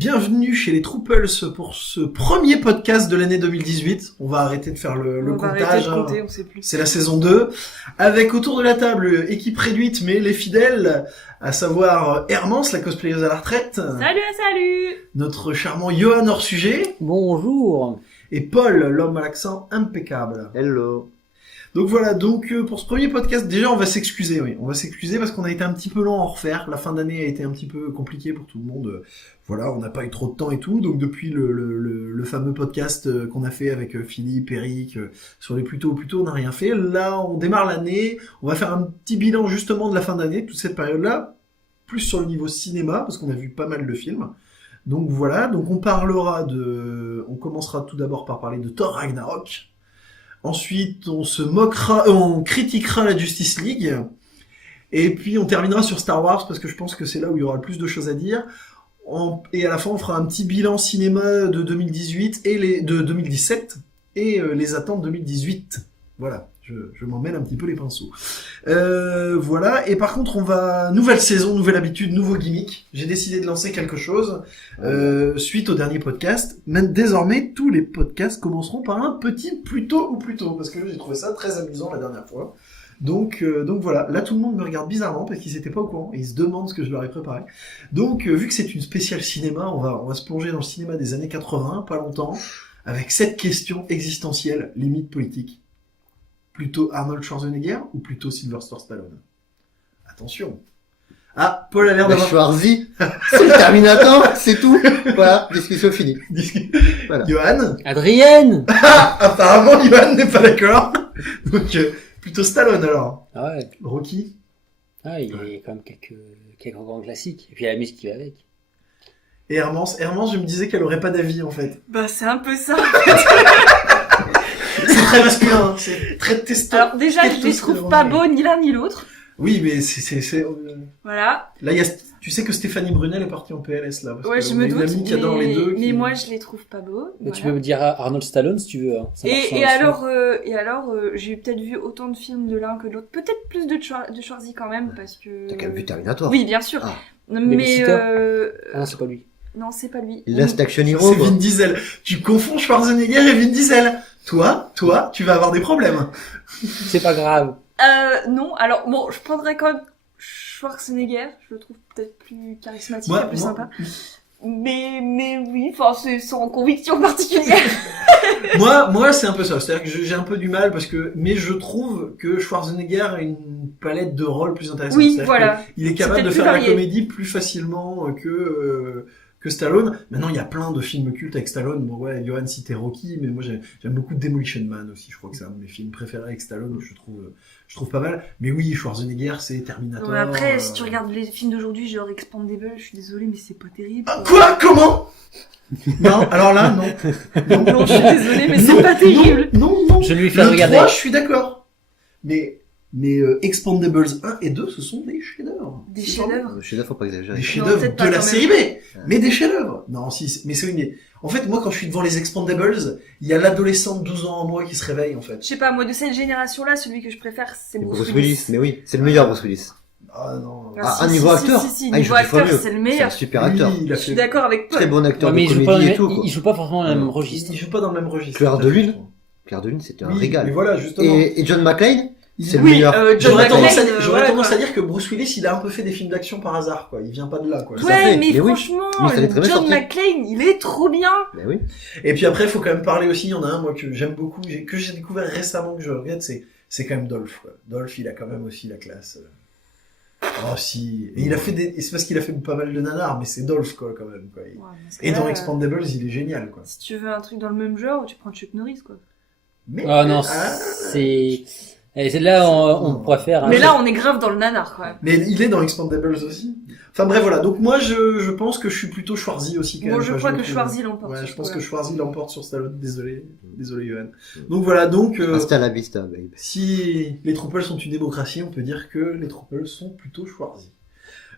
Bienvenue chez les Trouples pour ce premier podcast de l'année 2018. On va arrêter de faire le comptage. Compter, on sait plus. C'est la saison 2. Avec autour de la table, équipe réduite mais les fidèles, à savoir Hermance, la cosplayeuse à la retraite. Salut. Notre charmant Johan hors sujet. Bonjour. Et Paul, l'homme à l'accent impeccable. Hello. Donc voilà, pour ce premier podcast, déjà on va s'excuser, oui. On va s'excuser parce qu'on a été un petit peu long à en refaire. La fin d'année a été un petit peu compliquée pour tout le monde. Voilà, on n'a pas eu trop de temps et tout. Donc depuis le fameux podcast qu'on a fait avec Philippe, Eric, sur les plus tôt, on n'a rien fait. Là, on démarre l'année. On va faire un petit bilan justement de la fin d'année, toute cette période-là. Plus sur le niveau cinéma, parce qu'on a vu pas mal de films. Donc voilà, donc on commencera tout d'abord par parler de Thor Ragnarok. Ensuite, on critiquera la Justice League. Et puis, on terminera sur Star Wars, parce que je pense que c'est là où il y aura le plus de choses à dire. Et à la fin, on fera un petit bilan cinéma de 2018 de 2017 et les attentes 2018. Voilà, je m'emmène un petit peu les pinceaux. Voilà, et par contre, nouvelle saison, nouvelle habitude, nouveau gimmick. J'ai décidé de lancer quelque chose suite au dernier podcast. Même désormais, tous les podcasts commenceront par un petit plus tôt, parce que j'ai trouvé ça très amusant la dernière fois. Donc voilà, là tout le monde me regarde bizarrement parce qu'ils étaient pas au courant et ils se demandent ce que je leur ai préparé. Donc vu que c'est une spéciale cinéma, on va se plonger dans le cinéma des années 80, pas longtemps, avec cette question existentielle, limite politique. Plutôt Arnold Schwarzenegger ou plutôt Sylvester Stallone? Attention. Ah, Paul a l'air d'avoir... Schwarzy, c'est le Terminator, c'est tout. Voilà, discussion finie. Voilà. Johan? Adrienne. Ah, apparemment Johan n'est pas d'accord. Donc plutôt Stallone alors. Ah ouais. Rocky? Ah, il y a quand même quelques grands classiques. Et puis la musique qui va avec. Et Hermance, je me disais qu'elle aurait pas d'avis en fait. Bah c'est un peu ça. C'est très masculin, c'est très testo. Alors déjà, je les trouve pas beaux ni l'un ni l'autre. Oui, mais Voilà. Là, tu sais que Stéphanie Brunel est partie en PLS là. Parce Ouais, que je me on a une doute. amie qui adore les deux. Mais moi, je les trouve pas beaux. Mais Voilà. tu peux me dire Arnold Stallone si tu veux. Hein. Et alors, j'ai peut-être vu autant de films de l'un que de l'autre. Peut-être plus de Schwarzy quand même, parce que... T'as quand même vu Terminator. Oui, bien sûr. Ah. Mais Ah non, c'est pas lui. Non, c'est pas lui. Last Action Hero. C'est Vin Diesel. Tu confonds Schwarzenegger et Vin Diesel. Toi, tu vas avoir des problèmes. C'est pas grave. Non, alors bon, je prendrais quand même Schwarzenegger. Je le trouve peut-être plus charismatique et plus sympa. Mais oui, enfin c'est sans conviction particulière. moi c'est un peu ça, c'est-à-dire que j'ai un peu du mal mais je trouve que Schwarzenegger a une palette de rôles plus intéressante. Oui, voilà. Il est capable de faire la comédie plus facilement que Stallone. Maintenant, il y a plein de films cultes avec Stallone. Bon, ouais, Johan citait Rocky, mais moi, j'aime beaucoup Demolition Man aussi. Je crois que c'est un de mes films préférés avec Stallone. Je trouve pas mal. Mais oui, Schwarzenegger, c'est Terminator. Non, mais après, si tu regardes les films d'aujourd'hui, genre Expandables, je suis désolée, mais c'est pas terrible. Ah, quoi? Comment? Non, alors là, non. Non, je suis désolée, mais c'est pas terrible. Non. Je lui fais Le regarder. 3, je suis d'accord. Mais Expandables 1 et 2, ce sont des chefs-d'œuvre. Des chefs-d'œuvre. Chez faut pas exagérer. Des chefs-d'œuvre peut-être de pas la quand série même. B. Mais des chefs-d'œuvre. Non, si, mais c'est une... En fait, moi, quand je suis devant les Expandables, il y a l'adolescent de 12 ans en moi qui se réveille, en fait. Je sais pas, moi, de cette génération-là, celui que je préfère, c'est Bruce Willis. Mais oui, c'est le meilleur Bruce Willis. Ah, non. Ah, niveau acteur. Si, Ah, il niveau joue 10 fois acteur, mieux. c'est le C'est un meilleur. super acteur. Oui, il a Je suis fait... d'accord avec Paul. Très bon acteur Ouais, mais de comédie et tout, quoi. il joue pas forcément dans le même registre. Il joue pas dans le même registre. Claire de Lune. Claire de Lune, c'était un Oui, régal. mais voilà, justement. Et John McClane, c'est le Oui, meilleur. John J'aurais McClane, tendance voilà, à dire que Bruce Willis, il a un peu fait des films d'action par hasard, quoi. Il vient pas de là, quoi. à Ouais, fait. mais Mais oui. franchement, Oui, ça allait très bien John sorti. McClane, il est trop bien. Mais oui. Et puis après, il faut quand même parler aussi, il y en a un, moi, que j'aime beaucoup, que j'ai découvert récemment, que je regrette, c'est quand même Dolph, quoi. Dolph, il a quand même aussi la classe. Oh, si. Et c'est parce qu'il a fait pas mal de nanars, mais c'est Dolph, quoi, quand même, quoi. Et dans Expandables, il est génial, quoi. Si tu veux un truc dans le même genre, tu prends Chuck Norris, quoi. Mais, Ah non, c'est... Et c'est là on pourrait faire... Mais là, on est grave dans le nanar, quoi. Mais il est dans Expandables aussi. Enfin bref, voilà. Donc moi, je pense que je suis plutôt Schwarzy aussi, quand Bon, même. je Enfin, crois le que trouve- Schwarzy l'emporte. Ouais, sur je pense ce que coup-là. Schwarzy l'emporte sur Stallone. Désolé, Johan. Donc voilà, donc Hasta la vista, babe. si les Trouples sont une démocratie, on peut dire que les Trouples sont plutôt Schwarzy.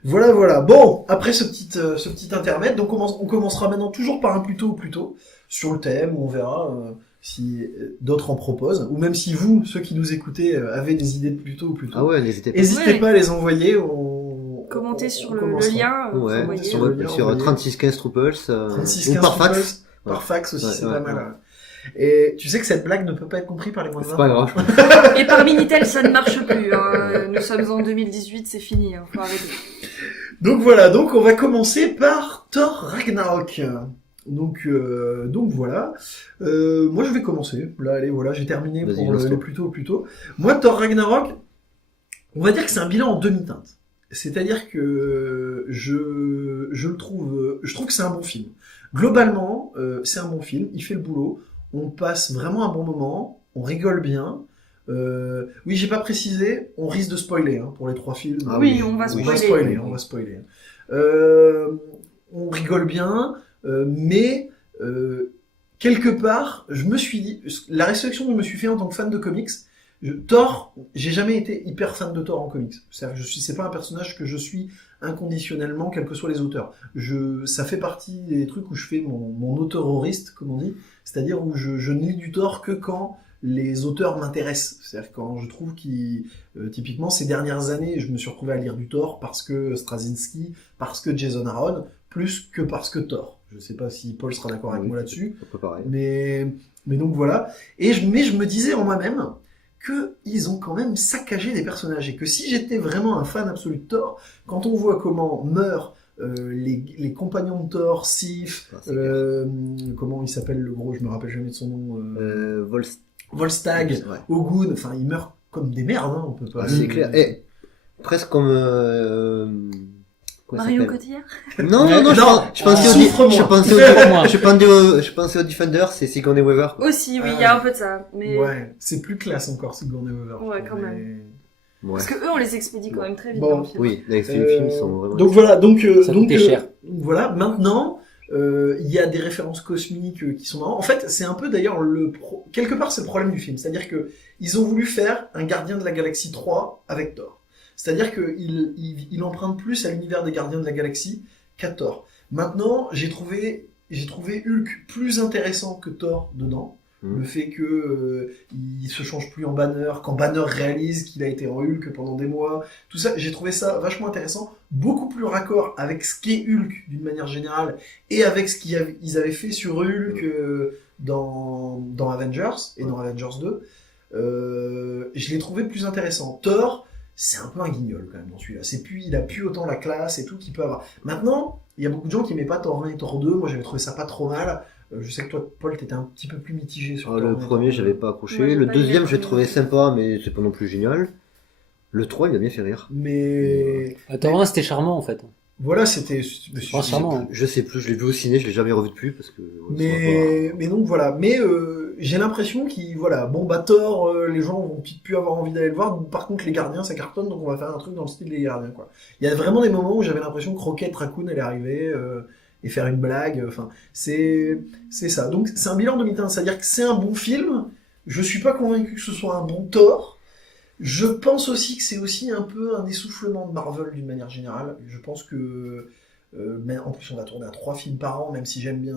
Voilà. Bon, après ce petit intermède, donc on commencera maintenant toujours par un plutôt ou plutôt sur le thème, où on verra si d'autres en proposent, ou même si vous, ceux qui nous écoutez, avez des idées de plutôt ou plutôt. Ah ouais, n'hésitez pas. N'hésitez Ouais. pas à les envoyer. On Commentaires commenter sur le commencera. lien. vous Ouais, voyez. sur le lien, sur envoyez. 3615 Troopers, 36 ou 15 par fax. Troopers. Par Ouais. fax aussi, Ouais, c'est ouais, pas mal. ouais. Et tu sais que cette blague ne peut pas être comprise par les moins de C'est 20. pas grave. Et par Minitel, ça ne marche plus. Hein. Nous sommes en 2018, c'est fini. Hein. Faut arrêter. Donc voilà, donc on va commencer par Thor Ragnarok. Donc voilà. Moi je vais commencer. Là allez voilà, j'ai terminé Vas-y, pour lance-toi. le plus tôt. Moi Thor Ragnarok, on va dire que c'est un bilan en demi-teinte. C'est-à-dire que je trouve que c'est un bon film. Globalement, c'est un bon film, il fait le boulot, on passe vraiment un bon moment, on rigole bien. Oui, j'ai pas précisé, on risque de spoiler hein, pour les 3 films. Ah oui, oui. on va On spoiler. va spoiler, on va spoiler. On rigole bien, mais quelque part, je me suis dit, la réflexion que je me suis fait en tant que fan de comics, Thor, j'ai jamais été hyper fan de Thor en comics. C'est-à-dire que c'est pas un personnage que je suis inconditionnellement, quels que soient les auteurs. Ça fait partie des trucs où je fais mon auteuroriste, comme on dit, c'est-à-dire où je ne lis du Thor que quand les auteurs m'intéressent. C'est-à-dire quand je trouve typiquement ces dernières années, je me suis retrouvé à lire du Thor parce que Straczynski, parce que Jason Aaron, plus que parce que Thor. Je sais pas si Paul sera d'accord avec Oui, moi là-dessus. un peu pareil. Mais donc voilà. Mais je me disais en moi-même que ils ont quand même saccagé des personnages et que si j'étais vraiment un fan absolu de Thor, quand on voit comment meurent les compagnons de Thor, Sif, Ah, c'est comment il s'appelle le gros, je me rappelle jamais de son nom, Volstagg, Ouais. Ogun, enfin ils meurent comme des merdes, hein, on peut pas. Ah, c'est clair. Et presque comme comment ça Mario s'appelle Cotillard. Non, je pensais souffre-moi. je pensais au Defender, c'est Sigourney Weaver. Quoi. Aussi, oui, il y a un peu de ça. Mais... Ouais, c'est plus classe encore Sigourney Weaver. Ouais, quand même. Mais- Ouais. Parce que eux, on les expédie quand même très vite Bon. dans le film. Oui, avec les films, ils sont vraiment. Donc voilà, donc Ça coûtait cher. voilà. Maintenant, il y a des références cosmiques qui sont marrantes. En fait, c'est un peu d'ailleurs quelque part c'est le problème du film, c'est-à-dire que ils ont voulu faire un Gardien de la Galaxie 3 avec Thor. C'est-à-dire que il emprunte plus à l'univers des Gardiens de la Galaxie qu'à Thor. Maintenant, j'ai trouvé Hulk plus intéressant que Thor dedans. Le fait que il se change plus en Banner, quand Banner réalise qu'il a été en Hulk pendant des mois, tout ça, j'ai trouvé ça vachement intéressant, beaucoup plus raccord avec ce qu'est Hulk d'une manière générale et avec ce qu'ils avaient fait sur Hulk dans Avengers et dans Avengers 2. Je l'ai trouvé plus intéressant. Thor, c'est un peu un guignol quand même dans celui-là. Il a plus autant la classe et tout qu'il peut avoir. Maintenant, il y a beaucoup de gens qui n'aimaient pas Thor 1 et Thor 2. Moi, j'avais trouvé ça pas trop mal. Je sais que toi, Paul, t'étais un petit peu plus mitigé sur Thor 1 Le et Thor premier, 2. j'avais pas accroché. Moi, j'ai Le pas deuxième, aimé. j'ai trouvé sympa, mais c'est pas non plus génial. Le 3, il m'a bien fait rire. Mais Thor 1, c'était charmant en fait. voilà, c'était. Franchement, Je sais plus, je l'ai vu au ciné, je l'ai jamais revu depuis parce que. Mais donc voilà. Mais j'ai l'impression Thor, les gens vont peut-être plus avoir envie d'aller le voir. Par contre, les Gardiens, ça cartonne, donc on va faire un truc dans le style des Gardiens, quoi. Il y a vraiment des moments où j'avais l'impression que Rocket Raccoon allait arriver et faire une blague. Enfin, c'est ça. Donc c'est un bilan demi-teinte, c'est-à-dire que c'est un bon film. Je suis pas convaincu que ce soit un bon Thor. Je pense aussi que c'est aussi un peu un essoufflement de Marvel d'une manière générale. Je pense que, mais en plus on va tourner à 3 films par an, même si j'aime bien,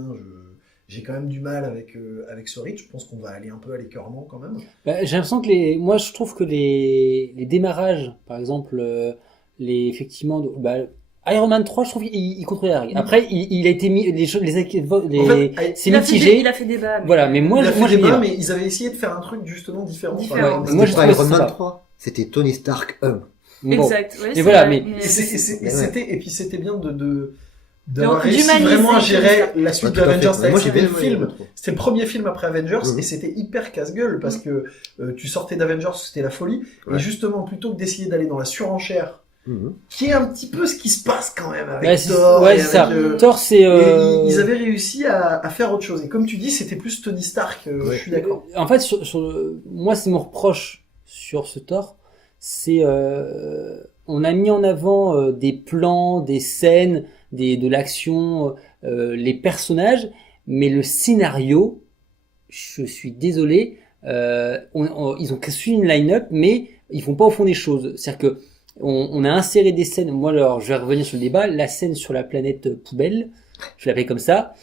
j'ai quand même du mal avec ce rythme. Je pense qu'on va aller un peu à l'écœurement quand même. Bah, j'ai l'impression que moi je trouve que les démarrages, par exemple, effectivement, Iron Man 3, je trouve qu'il contrôle la règle. Après, il a été mis, c'est mitigé. Il a fait débat. Mais... Voilà, mais moi, Il a fait moi, j'aime débat, bien. mais ils avaient essayé de faire un truc justement différent. Différent. Enfin, Moi, C'était je pas trouvais Iron ça Man sympa. 3, c'était Tony Stark 1. Bon. Exact. Ouais, Et c'est voilà, vrai, mais- c'était bien d'avoir Donc, réussi d'humaniser vraiment à tout gérer ça. la suite Ouais, de tout à Avengers. fait. Moi, j'ai bien le aimé film. le trois. C'était le premier film après Avengers Mhm. et c'était hyper casse-gueule parce que tu sortais d'Avengers, c'était la folie. Et Ouais. justement, plutôt que d'essayer d'aller dans la surenchère, Mhm. qui est un petit peu ce qui se passe quand même avec Bah, c'est Thor. ouais, et c'est avec, ça. Thor, c'est. et ils avaient réussi à faire autre chose. Et comme tu dis, c'était plus Tony Stark. Ouais. Je suis d'accord. En fait, moi, c'est mon reproche sur ce Thor. C'est on a mis en avant des plans, des scènes, de l'action, les personnages, mais le scénario, je suis désolé, ils ont suivi une line-up, mais ils font pas au fond des choses. C'est-à-dire que on a inséré des scènes. Moi, alors, je vais revenir sur le débat. La scène sur la planète poubelle, je l'appelle comme ça.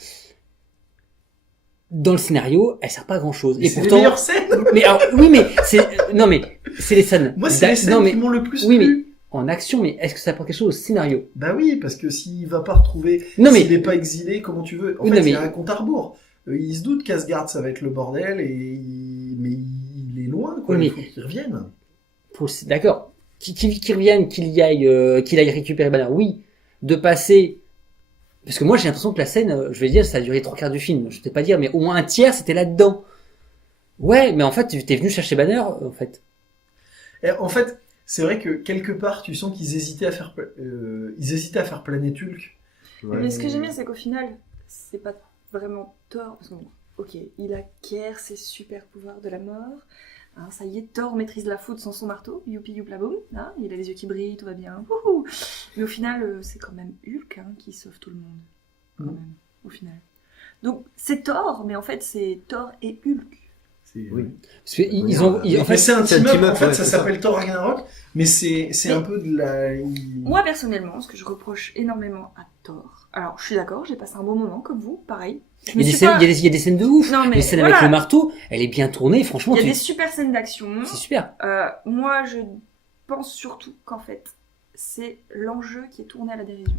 Dans le scénario, elle sert pas à grand chose. Et C'est pourtant, les meilleures scènes. mais alors, oui, mais c'est, non, mais c'est les scènes. Moi, c'est les scènes non, mais, qui m'ont le plus oui, plu. en action, mais est-ce que ça apporte quelque chose au scénario? Bah oui, parce que s'il va pas retrouver, Non, mais- s'il est pas exilé, comment tu veux? En Oui, fait, non, il y mais- a un compte à rebours. Il se doute qu'Asgard, ça va être le bordel, mais il est loin, quoi. Oui, Il mais- faut qu'il revienne. D'accord. Qu'il revienne, qu'il aille récupérer Banner, oui. De passer, parce que moi j'ai l'impression que la scène, je vais dire, ça a duré 3/4 du film. Je ne vais pas dire, mais au moins un tiers c'était là-dedans. Ouais, mais en fait, tu t'es venu chercher Banner, en fait. Et en fait, c'est vrai que quelque part, tu sens qu'ils hésitaient à faire, planer Hulk. Ouais. Mais ce que j'aime bien, c'est qu'au final, c'est pas vraiment Thor. Parce que, bon, ok, il acquiert ses super pouvoirs de la mort. Hein, ça y est, Thor maîtrise la foudre sans son marteau. Youpi youpla boum. Hein, il a les yeux qui brillent, tout va bien. Wouhou. Mais au final, c'est quand même Hulk qui sauve tout le monde. Quand même, au final. Donc, c'est Thor, mais en fait, c'est Thor et Hulk. Oui. Parce que en Mais fait, c'est un c'est un team-up, team-up, en fait, ouais, ça c'est ça. s'appelle Thor Ragnarok, mais c'est Mais- un peu de la... Moi, personnellement, ce que je reproche énormément à Thor... Alors, je suis d'accord, j'ai passé un bon moment, comme vous, pareil. Je me il y a des suis scènes, pas- il y a des scènes de ouf. Non, mais Les scènes voilà. avec le marteau, elle est bien tournée, franchement, Il y a des super scènes d'action. c'est super. Moi, je pense surtout qu'en fait, c'est l'enjeu qui est tourné à la dérision.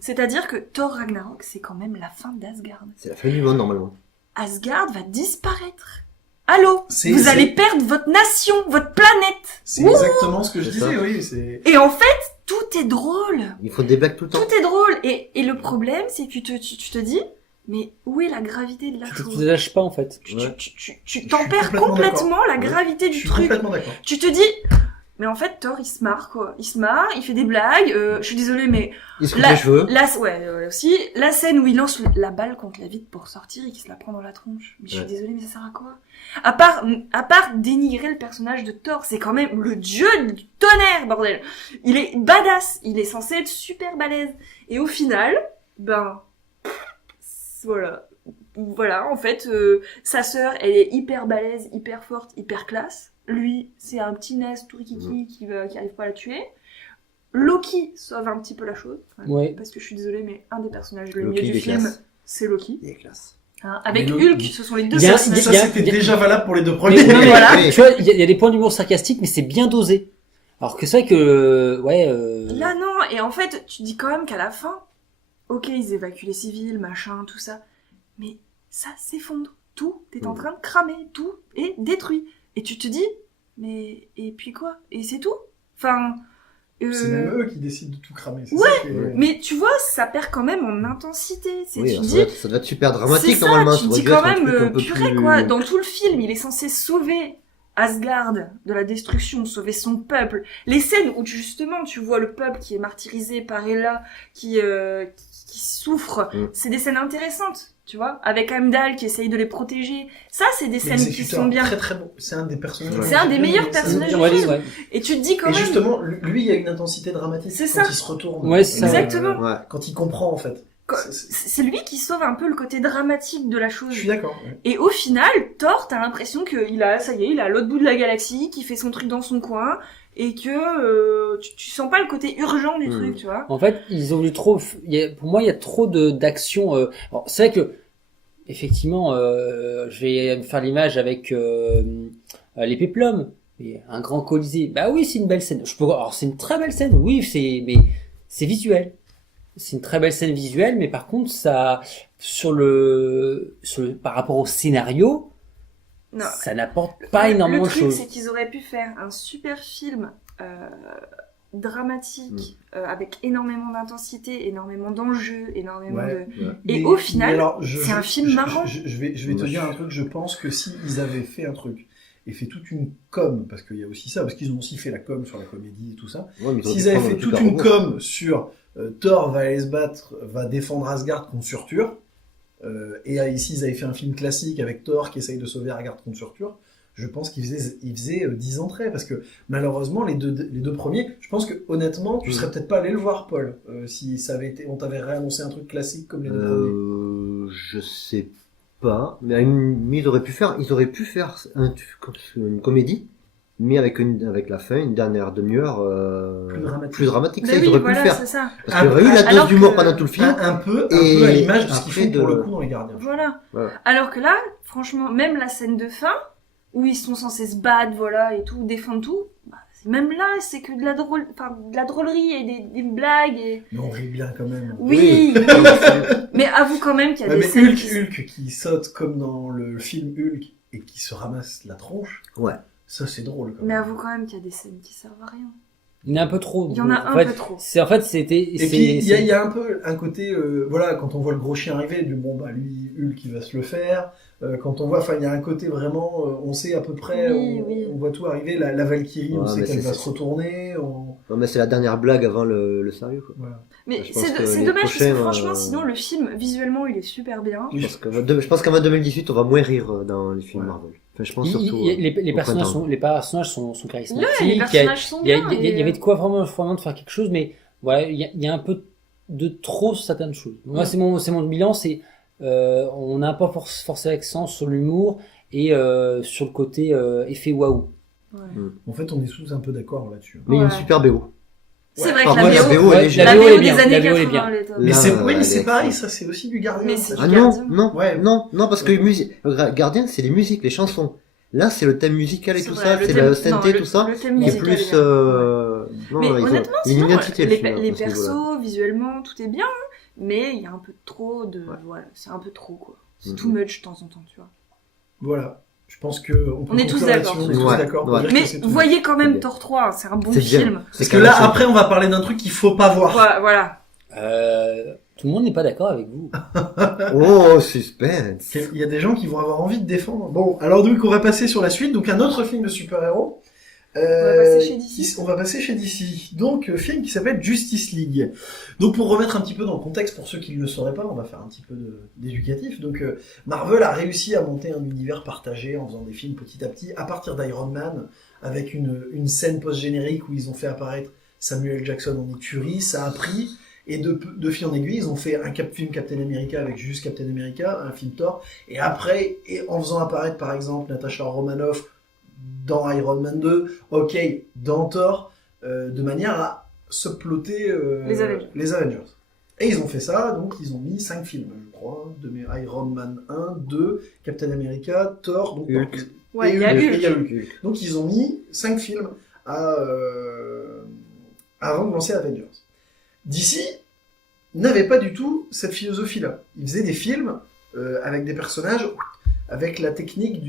C'est-à-dire que Thor Ragnarok, c'est quand même la fin d'Asgard. C'est la fin du monde, normalement. Asgard va disparaître. Allô, C'est- vous c'est- allez perdre votre nation, votre planète. C'est exactement ce que je C'est disais, ça. oui. C'est... Et en fait, tout est drôle. Il faut des blagues tout le temps. Tout est drôle. Et le problème, c'est que tu te dis, mais où est la gravité de la Tu te chose lâches pas, en fait. Tu Ouais. tu tempères complètement complètement la Ouais. gravité Je du suis truc. complètement d'accord. Tu te dis, mais en fait, Thor, il se marre, quoi. Il se marre, il fait des blagues. Je suis désolée, mais Il se coupe les cheveux. aussi, la scène où il lance la balle contre la vitre pour sortir et qu'il se la prend dans la tronche. Mais je suis Ouais. désolée, mais ça sert à quoi? À part dénigrer le personnage de Thor, c'est quand même le dieu du tonnerre, bordel. Il est badass. Il est censé être super balèze. Et au final, voilà. Voilà, en fait, sa sœur, elle est hyper balèze, hyper forte, hyper classe. Lui, c'est un petit naze tout rikiki qui arrive pas à la tuer. Loki sauve un petit peu la chose. quand même, Ouais. Parce que je suis désolée, mais un des personnages le Loki, mieux il du est film, classe. c'est Loki. Il est classe. Hein, avec Mais Hulk, Loki- ce sont les deux Il y a- personnages. Ça, il y a- c'était il y a- déjà valable pour les deux Mais, premiers. non, mais, Voilà. Oui. tu vois, il y a des points d'humour sarcastiques, mais c'est bien dosé. Alors que c'est vrai que, ouais, Là, non. Et en fait, tu dis quand même qu'à la fin, ok, ils évacuent les civils, machin, tout ça. Mais ça s'effondre. Tout est en train de cramer. Tout est détruit. Et tu te dis, mais et puis quoi? Et c'est tout? Enfin... C'est même eux qui décident de tout cramer. c'est Ouais, ça qui est- Mais tu vois, ça perd quand même en intensité. C'est, Oui, tu alors dis, ça doit être super dramatique, c'est ça, normalement. tu Ça aurait dis dû quand être un même, truc un peu purée plus- quoi, dans tout le film, il est censé sauver Asgard de la destruction, sauver son peuple. Les scènes où justement tu vois le peuple qui est martyrisé par Hela, qui souffre, c'est des scènes intéressantes. Tu vois, avec Heimdall qui essaye de les protéger. Ça, c'est des scènes qui L'exécuteur, sont bien. très très bon. C'est un des personnages. Ouais. C'est un des meilleurs C'est- personnages du ouais, film. ouais. Et tu te dis quand Et même... justement, lui, il y a une intensité dramatique C'est quand ça. il se retourne. Ouais, c'est ça. Exactement. Ouais. Quand il comprend, en fait. Quand- C'est- C'est lui qui sauve un peu le côté dramatique de la chose. Je suis d'accord. ouais. Et au final, Thor, t'as l'impression qu'il a, ça y est, il est à l'autre bout de la galaxie, qui fait son truc dans son coin, et que tu sens pas le côté urgent du truc, tu vois. En fait, ils ont eu trop. Pour moi, il y a trop d'action. Alors, c'est vrai que, effectivement, je vais me faire l'image avec les péplums. Et un grand colisée. Bah oui, c'est une belle scène. Alors, c'est une très belle scène. Oui, mais c'est visuel. C'est une très belle scène visuelle, mais par contre, ça, par rapport au scénario, Non. ça n'apporte pas énormément le de truc, choses. c'est qu'ils auraient pu faire un super film dramatique, avec énormément d'intensité, énormément d'enjeux, énormément Ouais. de... Ouais. Et Mais- au final, mais alors, c'est un film marrant. Je vais te dire un truc, je pense que si ils avaient fait un truc et fait toute une com, parce qu'il y a aussi ça, parce qu'ils ont aussi fait la com sur la comédie et tout ça, Ouais, mais ils auraient s'ils dû avaient prendre fait un truc toute à une rebours. com sur Thor va aller se battre, va défendre Asgard contre Surtur, et s'ils avaient fait un film classique avec Thor qui essaye de sauver Asgard contre Surtur, je pense qu'ils faisaient 10 entrées, parce que malheureusement, les deux premiers, je pense que honnêtement, tu serais peut-être pas allé le voir, Paul, si ça avait été, on t'avait réannoncé un truc classique comme les deux premiers. Je sais pas, mais ils auraient pu faire une comédie, mais avec la fin, une dernière demi-heure Plus dramatique. Ça, Ben ils oui, auraient pu le voilà, faire. c'est ça. Parce qu'il y aurait eu la alors dose d'humour que- pendant tout le film. Un peu Et à l'image de ce qu'ils après font pour de- le coup dans les Gardiens. Voilà. Voilà. Alors que là, franchement, même la scène de fin, où ils sont censés se battre, voilà, et tout, défendre tout, bah, Même là, c'est que de la drôlerie et des blagues. Et... Mais on rit bien quand même. Oui, mais avoue quand même qu'il y a Ouais, des mais scènes Hulk qui saute comme dans le film Hulk et qui se ramasse la tronche, Ouais. ça c'est drôle quand Mais même. avoue quand même qu'il y a des scènes qui servent à rien. Il y en a un peu trop. Il y en a un fait, peu trop. En fait, c'était. Et puis il y a un peu un côté, voilà, quand on voit le gros chien arriver, du bon bah lui Hulk il va se le faire. Quand on voit, enfin il y a un côté vraiment, on sait à peu près, Oui. on voit tout arriver. La Valkyrie, on Ouais, sait mais qu'elle c'est- va se retourner. Non, mais c'est la dernière blague avant le sérieux, quoi. Voilà. Mais Je pense c'est que c'est les dommage parce que prochains, franchement, sinon le film, visuellement, il est super bien. Je pense qu'en 2018, on va moins rire dans les films Ouais. Marvel. Enfin, je pense surtout. les au personnages printemps. sont Ouais, charismatiques. les personnages sont Il y a- bien. il y et- avait de quoi vraiment de faire quelque chose, mais voilà, il y a un peu de trop sur certaines choses. Moi, Ouais. c'est mon bilan, c'est on n'a pas forcé l'accent sur l'humour et sur le côté effet waouh. Ouais. En fait, on est tous un peu d'accord là-dessus. Mais il y a une Ouais. super BO. C'est vrai Par que moi, la la BO, BO, elle est Ouais, géniale. la BO est BO bien, des années la BO est 80, bien. elle est top. Mais Là, c'est, elle oui, mais est c'est pareil, excellente. ça c'est aussi du Gardien. Mais ça. c'est Ah du non, Gardien. non, Ouais. non, parce que Gardien, c'est les musiques, les chansons. Là, c'est le thème musical et C'est tout vrai, ça, le c'est thème- le synthé, non, tout ça. le thème Qui est musical plus, est bien. non, Mais ils ont honnêtement, une sinon, identité, le les, film, les à ce niveau-là. persos, visuellement, tout est bien, mais il y a un peu trop de... Ouais. Voilà, c'est un peu trop, quoi. C'est Mhm. too much de temps en temps, tu vois. Voilà. Je pense que On est tous conclure d'accord. là-dessus, on est tous Ouais. d'accord. Ouais. pour dire que Mais c'est tout. voyez quand C'est même bien. Thor 3, c'est un bon C'est bien. film. Parce que là, après, on va parler d'un truc qu'il faut pas voir. Voilà. Tout le monde n'est pas d'accord avec vous. Oh, suspense. Il y a des gens qui vont avoir envie de défendre. Bon, alors donc on va passer sur la suite. Donc un autre film de super-héros. On va passer chez DC. On va passer chez DC. Donc film qui s'appelle Justice League. Donc pour remettre un petit peu dans le contexte, pour ceux qui ne le sauraient pas, on va faire un petit peu d'éducatif. Donc Marvel a réussi à monter un univers partagé en faisant des films petit à petit, à partir d'Iron Man, avec une scène post-générique où ils ont fait apparaître Samuel Jackson en Nick Fury. Ça a pris... Et de fil en aiguille, ils ont fait un film Captain America avec juste Captain America, un film Thor, et après, en faisant apparaître par exemple Natasha Romanoff dans Iron Man 2, ok, dans Thor, de manière à subploter les Avengers. Et ils ont fait ça, donc ils ont mis 5 films, je crois, de Iron Man 1, 2, Captain America, Thor, donc Hulk. Ouais, et il y a Hulk, Hulk. et il y a Hulk. Donc ils ont mis 5 films avant de lancer Avengers. DC n'avait pas du tout cette philosophie-là. Ils faisaient des films avec des personnages, avec la technique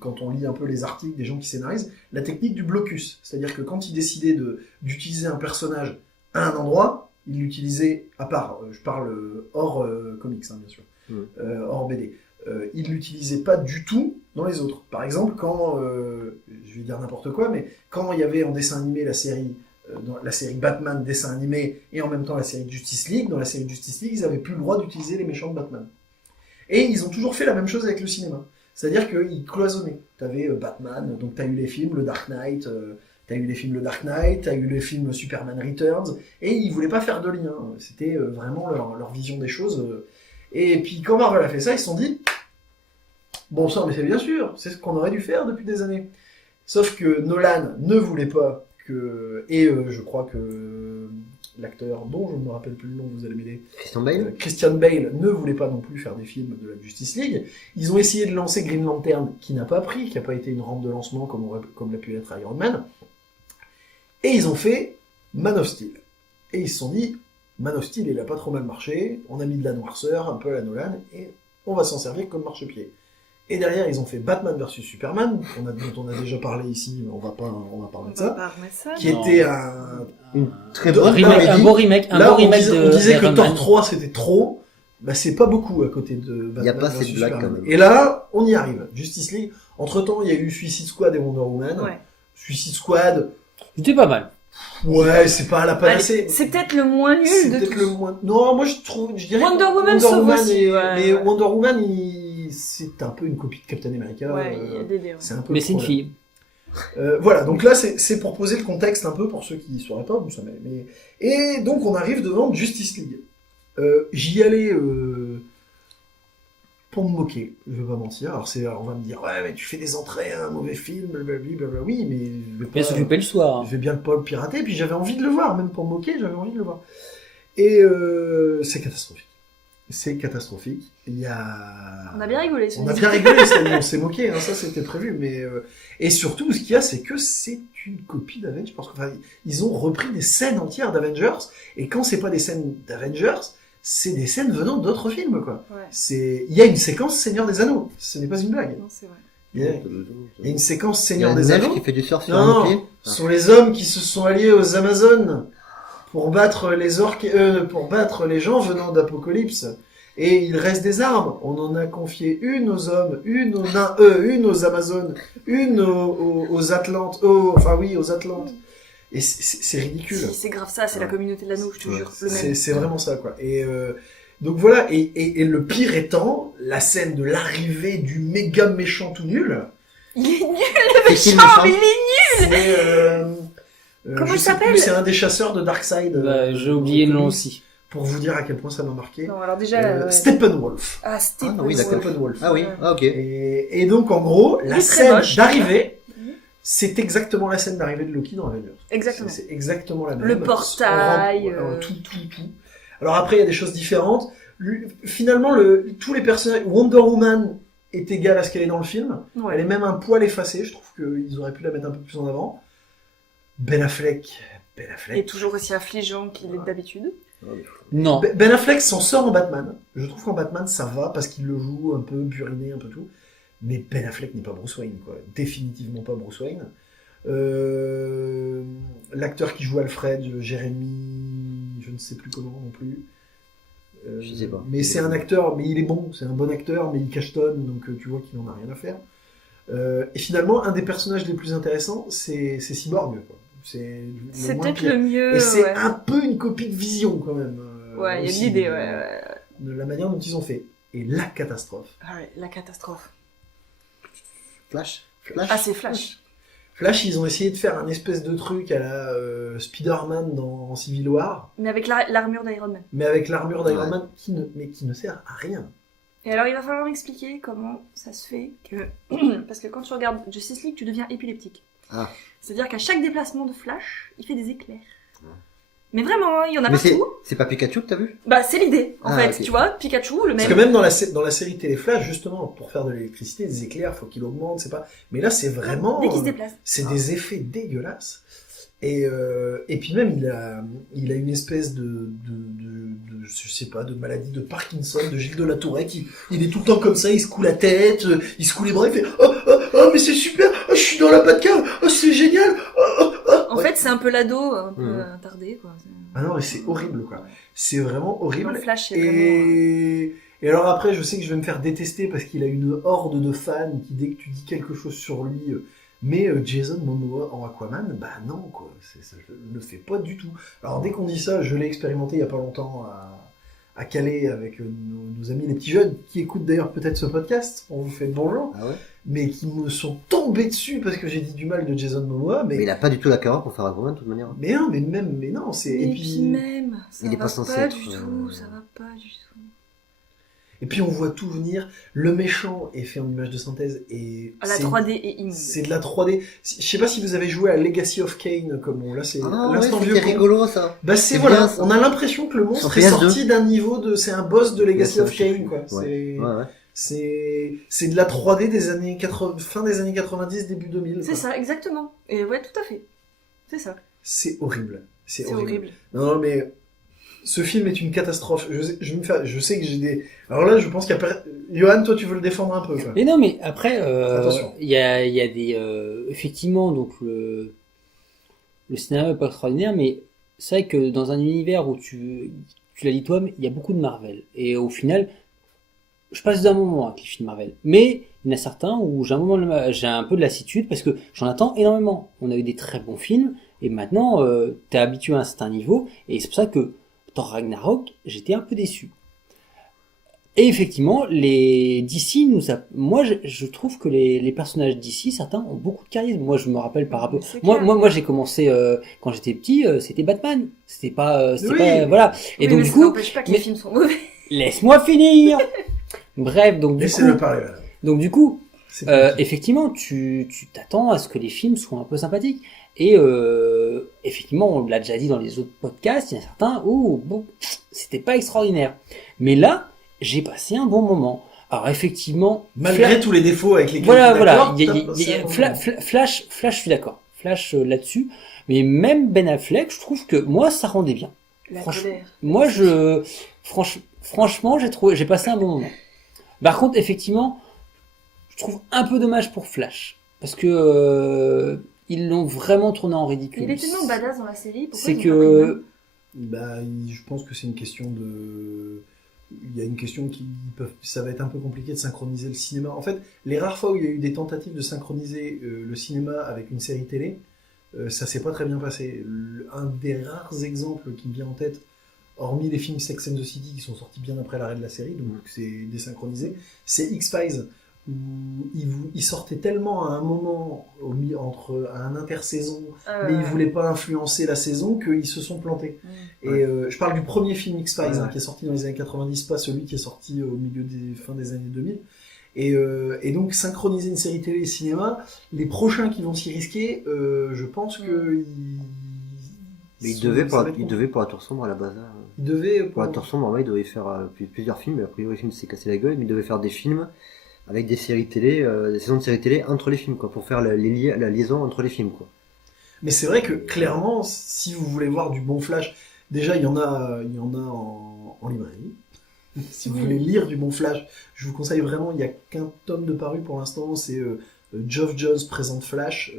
quand on lit un peu les articles des gens qui scénarisent, la technique du blocus. C'est-à-dire que quand ils décidaient d'utiliser un personnage à un endroit, ils l'utilisaient, à part, je parle hors comics, hein, bien sûr, hors BD, ils l'utilisaient pas du tout dans les autres. Par exemple, quand, je vais dire n'importe quoi, mais quand il y avait en dessin animé dans la série Batman dessin animé et en même temps la série Justice League, dans la série Justice League, ils n'avaient plus le droit d'utiliser les méchants de Batman. Et ils ont toujours fait la même chose avec le cinéma. C'est-à-dire qu'ils cloisonnaient. T'avais Batman, donc t'as eu les films, le Dark Knight, t'as eu les films Superman Returns, et ils voulaient pas faire de lien. C'était vraiment leur vision des choses. Et puis quand Marvel a fait ça, ils se sont dit, bon sang, mais c'est bien sûr, c'est ce qu'on aurait dû faire depuis des années. Sauf que Nolan ne voulait pas je crois que l'acteur dont je ne me rappelle plus le nom, vous allez m'aider, Christian Bale ne voulait pas non plus faire des films de la Justice League. Ils ont essayé de lancer Green Lantern, qui n'a pas pris, qui n'a pas été une rampe de lancement comme l'a pu être Iron Man. Et ils ont fait Man of Steel. Et ils se sont dit, Man of Steel, il a pas trop mal marché, on a mis de la noirceur, un peu à la Nolan, et on va s'en servir comme marchepied. Et derrière, ils ont fait Batman vs Superman, dont on a déjà parlé ici, mais on va parler de ça, qui était une très Un bonne remake, un comédie. beau remake, Là, on de disait que d'Iron Thor Man. 3 c'était trop, bah c'est pas beaucoup à côté de Batman. Il y a pas vs assez de blagues, Superman. quand même. Et là, on y arrive. Justice League. Entre temps, il y a eu Suicide Squad et Wonder Woman. Ouais. Suicide Squad, C'était pas mal. ouais, c'est pas à la Allez, panacée. c'est peut-être le moins C'est nul de peut-être tous. le moins. Non, moi je dirais. Wonder Woman sauve aussi, ouais, mais ouais. Wonder Woman, c'est un peu une copie de Captain America. Ouais, il y a des dés, ouais. C'est un peu. Mais le c'est une problème. fille. Voilà, donc là c'est pour poser le contexte un peu pour ceux qui ne sauraient pas, vous savez. Et donc on arrive devant Justice League. J'y allais pour me moquer, je vais pas mentir. Alors on va me dire, ouais mais tu fais des entrées à un mauvais film, blablabla. Oui, mais je vais Bien pas, s'occuper le soir. je vais bien pas le pirater, puis j'avais envie de le voir, même pour me moquer, j'avais envie de le voir. Et c'est catastrophique. C'est catastrophique. Il y a... On a bien rigolé. On a bien rigolé, on s'est moqué, hein, ça c'était prévu, mais et surtout ce qu'il y a, c'est que c'est une copie d'Avengers, parce que ils ont repris des scènes entières d'Avengers, et quand c'est pas des scènes d'Avengers, c'est des scènes venant d'autres films, quoi. Ouais. Il y a une séquence Seigneur des Anneaux, ce n'est pas une blague. Non, c'est vrai. Il y a une séquence Seigneur Il y a des un elfe Anneaux. qui fait du surf sur Non, un pied. ce sont les hommes qui se sont alliés aux Amazones pour battre les orques, pour battre les gens venant d'Apocalypse. Et il reste des armes. On en a confié une aux hommes, une aux nains, une aux Amazones, une aux Atlantes, aux Atlantes. Et c'est ridicule. Si, c'est grave ça, c'est la communauté de l'anneau, je te jure. Le même. C'est vraiment ça, quoi. Et donc voilà. Et le pire étant la scène de l'arrivée du méga méchant tout nul. Il est nul, C'est qui le méchant mais il est C'est Comment je il sais s'appelle plus, c'est un des chasseurs de Darkseid. J'ai oublié le nom aussi. Pour vous dire à quel point ça m'a marqué. Non, alors déjà... Steppenwolf. Ah, Steppenwolf. Ah oui, d'accord. Steppenwolf. Ah oui, ah, ok. Et donc, en gros, Il la est très scène moche, d'arrivée, Mhm. c'est exactement la scène d'arrivée de Loki dans Avengers. Exactement. C'est exactement la même. Le portail, Tout. Alors après, il y a des choses différentes. Finalement, tous les personnages... Wonder Woman est égale à ce qu'elle est dans le film. Ouais. Elle est même un poil effacée. Je trouve qu'ils auraient pu la mettre un peu plus en avant. Ben Affleck. Et toujours aussi affligeant qu'il est d'habitude. Non. Ben Affleck s'en sort en Batman. Je trouve qu'en Batman, ça va parce qu'il le joue un peu buriné, un peu tout. Mais Ben Affleck n'est pas Bruce Wayne, quoi. Définitivement pas Bruce Wayne. L'acteur qui joue Alfred, Jérémy, je ne sais plus comment non plus. Je sais pas. Mais c'est un acteur, mais il est bon, c'est un bon acteur, mais il cachetonne, donc tu vois qu'il en a rien à faire. Et finalement, un des personnages les plus intéressants, c'est Cyborg, quoi. C'est moins peut-être pire. le mieux. Et c'est ouais. un peu une copie de Vision, quand même. Ouais, il y a aussi, de l'idée, ouais. de la manière dont ils ont fait. Et la catastrophe. Ah ouais, la catastrophe. Flash. Ah, c'est Flash. Flash, ils ont essayé de faire un espèce de truc à la Spider-Man dans Civil War, Mais avec l'armure d'Iron Man. mais avec l'armure d'Iron Ouais. Man qui ne sert à rien. Et alors, il va falloir m'expliquer comment ça se fait que... Parce que quand tu regardes Justice League, tu deviens épileptique. Ah. C'est-à-dire qu'à chaque déplacement de Flash, il fait des éclairs. Ouais. Mais vraiment, il y en a Mais partout. c'est pas Pikachu que t'as vu? Bah, c'est l'idée, en Ah, fait. ok. Tu vois, Pikachu, le Parce même. que même dans la série télé Flash, justement, pour faire de l'électricité, des éclairs, faut qu'il augmente, c'est pas... Mais là, c'est vraiment... Dès qu'il se déplace. C'est des effets dégueulasses. Et puis même, il a une espèce de je sais pas, de maladie de Parkinson, de Gilles de la Tourette. Il est tout le temps comme ça, il se coule la tête, il se coule les bras, il fait oh, mais c'est super, oh, je suis dans la Batcave, oh, c'est génial, En fait, c'est un peu l'ado, un peu Mhm. attardé, quoi. Ah non, mais c'est horrible, quoi. C'est vraiment Dans horrible. le Flash, c'est vraiment... Et alors après, je sais que je vais me faire détester parce qu'il a une horde de fans qui, dès que tu dis quelque chose sur lui, mais Jason Momoa en Aquaman, bah non, quoi. Ça ne le fait pas du tout. Alors dès qu'on dit ça, je l'ai expérimenté il y a pas longtemps à Calais avec nos amis les petits jeunes, qui écoutent d'ailleurs peut-être ce podcast, on vous fait le bonjour, Ah ouais? mais qui me sont tombés dessus parce que j'ai dit du mal de Jason Momoa, Mais il a pas du tout la carrière pour faire Aquaman de toute manière. mais non, mais non, c'est... Et puis même, ça il est va pas censé pas être, du tout, ça va pas du tout. Et puis on voit tout venir. Le méchant est fait en image de synthèse et Ah, la c'est- 3D est immonde. C'est de la 3D. Je sais pas si vous avez joué à Legacy of Kain, comme là c'est Ah ouais, l'instant vieux c'était con. rigolo ça. Bah c'est C'est voilà, bien, ça. on a l'impression que le monstre Sur est PS2. sorti d'un niveau de, c'est un boss de Legacy Ouais, of ça, je sais Kain, quoi. plus. Ouais. Ouais. C'est de la 3D des années 80, fin des années 90, début 2000. C'est quoi. ça, exactement. Et ouais, tout à fait. C'est ça. C'est horrible. C'est C'est horrible. horrible. Non, mais ce film est une catastrophe. Je sais que j'ai des. Alors là, je pense qu'il y a. Johan, toi, tu veux le défendre un peu, quoi. Et non, mais après, Attention. il y a des, effectivement, donc le scénario est pas extraordinaire, mais c'est vrai que dans un univers où tu l'as dit toi, il y a beaucoup de Marvel. Et au final, je passe d'un moment avec les films Marvel. Mais il y en a certains où j'ai un peu de lassitude parce que j'en attends énormément. On a eu des très bons films et maintenant, t'es habitué à un certain niveau et c'est pour ça que Thor Ragnarok, j'étais un peu déçu. Et effectivement, les DC moi, je trouve que les personnages DC, certains ont beaucoup de charisme. Moi, je me rappelle par rapport. C'est Moi, clair. moi, j'ai commencé quand j'étais petit, c'était Batman. C'était pas, Oui. voilà. Et Oui, donc mais du ça coup, n'empêche pas que les mais- films sont mauvais. laisse-moi finir. Bref, donc du Laissez-le coup, parler, là. C'est compliqué. effectivement, tu t'attends à ce que les films soient un peu sympathiques. Et effectivement, on l'a déjà dit dans les autres podcasts, il y en a certains où bon, c'était pas extraordinaire. Mais là, j'ai passé un bon moment. Alors effectivement, Malgré tous les défauts avec lesquels voilà, je suis voilà. d'accord, Il y a- t'as il y a- passé un bon Flash, je suis d'accord. Flash là-dessus. Mais même Ben Affleck, je trouve que moi, ça rendait bien. La Franchement, colère. Moi, franchement, j'ai passé un bon moment. Par contre, effectivement, je trouve un peu dommage pour Flash. Parce que, ils l'ont vraiment tourné en ridicule. Il est tellement badass dans la série, pourquoi C'est ils l'ont pas pris que, Bah, je pense que c'est une question de. Il y a une question qui peuvent. Ça va être un peu compliqué de synchroniser le cinéma. En fait, les rares fois où il y a eu des tentatives de synchroniser le cinéma avec une série télé, ça s'est pas très bien passé. Un des rares exemples qui me vient en tête, hormis les films Sex and the City qui sont sortis bien après l'arrêt de la série, donc c'est désynchronisé, c'est X-Files, où il sortait tellement à un moment entre un intersaison, mais ils voulaient pas influencer la saison, qu'ils se sont plantés. Et je parle du premier film X-Files, qui est sorti dans les années 90, pas celui qui est sorti au milieu des fin des années 2000. Et donc synchroniser une série télé et cinéma, les prochains qui vont s'y risquer, je pense que Mais il devait pour la Tour Sombre à la base. Hein. il devait Pour la Tour Sombre, normalement, il devait faire plusieurs films. Mais a priori, le film s'est cassé la gueule, mais il devait faire des films avec des séries télé, des saisons de séries télé entre les films, quoi, pour faire la liaison entre les films, quoi. Mais c'est vrai que clairement, si vous voulez voir du bon Flash, déjà il y en a en librairie. Si vous voulez lire du bon Flash, je vous conseille vraiment, il n'y a qu'un tome de paru pour l'instant, c'est Geoff Johns présente Flash.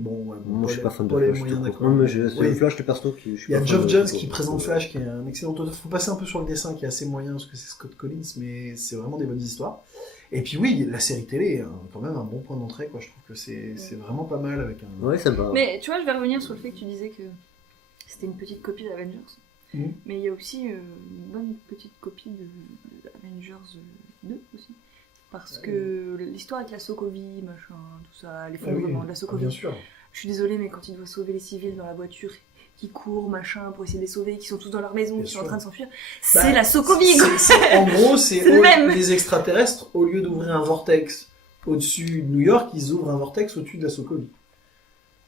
Moi, je suis pas fan de les Flash. moyens, tout d'accord. court. Moi, c'est Oui. le Flash, le perso qui. Il y a Geoff Johns qui présente Flash, qui est un excellent auteur. Faut passer un peu sur le dessin, qui est assez moyen, parce que c'est Scott Collins, mais c'est vraiment des bonnes histoires. Et puis oui, la série télé est quand même un bon point d'entrée, quoi. Je trouve que c'est vraiment pas mal avec un. Ouais, ça va. Mais tu vois, je vais revenir sur le fait que tu disais que c'était une petite copie d'Avengers. Mhm. Mais il y a aussi une bonne petite copie de Avengers 2 aussi. Parce que l'histoire avec la Sokovie, machin, tout ça, l'effondrement de la Sokovie. Bien sûr. Je suis désolée, mais quand il doit sauver les civils dans la voiture, qui courent, machin, pour essayer de les sauver, qui sont tous dans leur maison, Bien qui sont sûr. en train de s'enfuir, Bah, c'est la Sokovie, quoi. En gros, c'est C'est le même. les extraterrestres, au lieu d'ouvrir un vortex au-dessus de New York, ils ouvrent un vortex au-dessus de la Sokovie.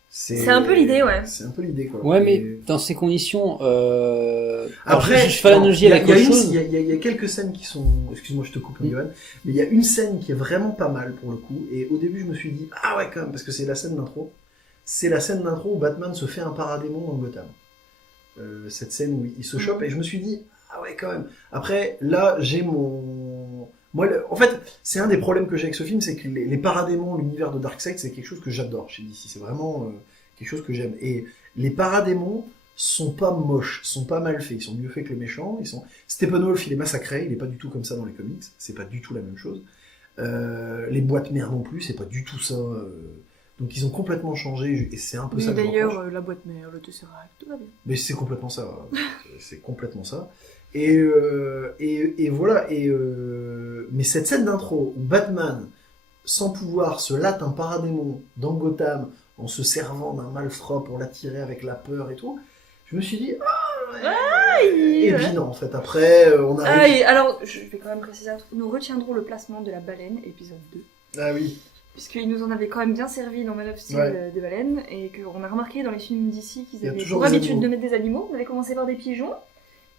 C'est un peu l'idée, ouais. C'est un peu l'idée, quoi. ouais, mais Et- dans ces conditions, Après, je fais l'analogie avec autre chose. Il y a quelques scènes qui sont... Excuse-moi, je te coupe, Johan. Mais il y a une scène qui est vraiment pas mal, pour le coup. Et au début, je me suis dit, ah ouais, quand même, parce que c'est la scène d'intro. C'est la scène d'intro où Batman se fait un paradémon dans Gotham. Cette scène où il se chope. Et je me suis dit, ah ouais, quand même. Après, là, j'ai mon... Moi, en fait, c'est un des problèmes que j'ai avec ce film, c'est que les paradémons, l'univers de Darkseid, c'est quelque chose que j'adore chez DC. C'est vraiment quelque chose que j'aime. Et les paradémons sont pas moches, sont pas mal faits. Ils sont mieux faits que les méchants. Steppenwolf, il est massacré. Il est pas du tout comme ça dans les comics. C'est pas du tout la même chose. Les boîtes mères non plus, c'est pas du tout ça. Donc ils ont complètement changé. Et c'est un peu Oui, ça que je reproche. d'ailleurs, la boîte mère, le Tesseract, tout va bien. Mais c'est complètement ça. C'est complètement ça. Et voilà. Mais cette scène d'intro où Batman, sans pouvoir, se latte un paradémon dans Gotham en se servant d'un malfrat pour l'attirer avec la peur et tout, je me suis dit, et puis non, en fait, après, on Ah, arrive. et alors, je vais quand même préciser un truc. Nous retiendrons le placement de la baleine, épisode 2. Ah oui. Puisqu'il nous en avait quand même bien servi dans Man of Steel Ouais. des baleines, et qu'on a remarqué dans les films d'ici qu'ils Il y a avaient toujours pour des habitude animaux. de mettre des animaux. On avait commencé par des pigeons.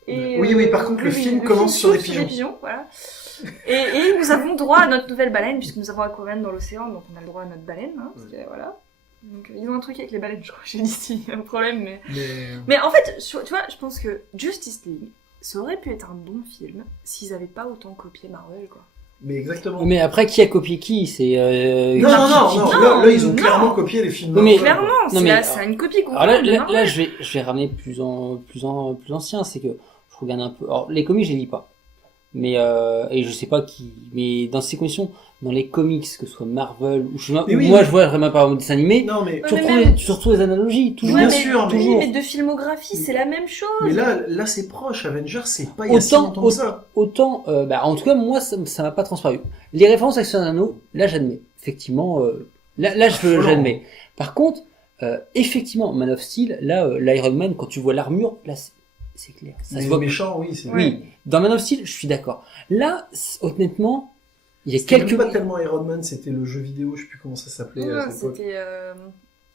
Et, Oui, par contre, le film commence sur des pigeons. Voilà. Et nous avons droit à notre nouvelle baleine, puisque nous avons Aquaman dans l'océan, donc on a le droit à notre baleine. Hein, parce que, voilà. Donc ils ont un truc avec les baleines, je crois, j'ai dit si, un problème, mais... Mais en fait, tu vois, je pense que Justice League, ça aurait pu être un bon film s'ils avaient pas autant copié Marvel, quoi. Mais exactement. Mais après, qui a copié qui? C'est Non, là, ils ont non. clairement copié les films. Mais- Marvel, Clairement, quoi. Non, mais- c'est une copie qu'on Alors de Marvel. là, je vais ramener plus ancien, c'est que je regarde un peu. Alors les comics, je les lis pas, mais et je sais pas qui. Mais dans ces conditions, dans les comics, que ce soit Marvel ou Mais oui, moi mais- je vois vraiment pas un dessin animé. Non, mais, Tu Ouais, mais retrouves, même- tu retrouves les analogies, toujours. Bien mais, sûr, mais- oui, mais de filmographie, c'est la même chose. mais là, c'est proche. Avengers, c'est pas il y a si longtemps que ça. Autant, en tout cas, moi, ça m'a pas transparu. Les références avec Action Anneau, là, j'admets. Effectivement, là, j'admets. Par contre, effectivement, Man of Steel, là, l'Iron Man, quand tu vois l'armure, là, c'est clair. Ça se Les voit. méchants, oui, c'est Oui, dans Man of Steel, je suis d'accord. Là, honnêtement, il y a C'était quelques. même pas tellement Iron Man, c'était le jeu vidéo, je sais plus comment ça s'appelait à Ah, cette époque. c'était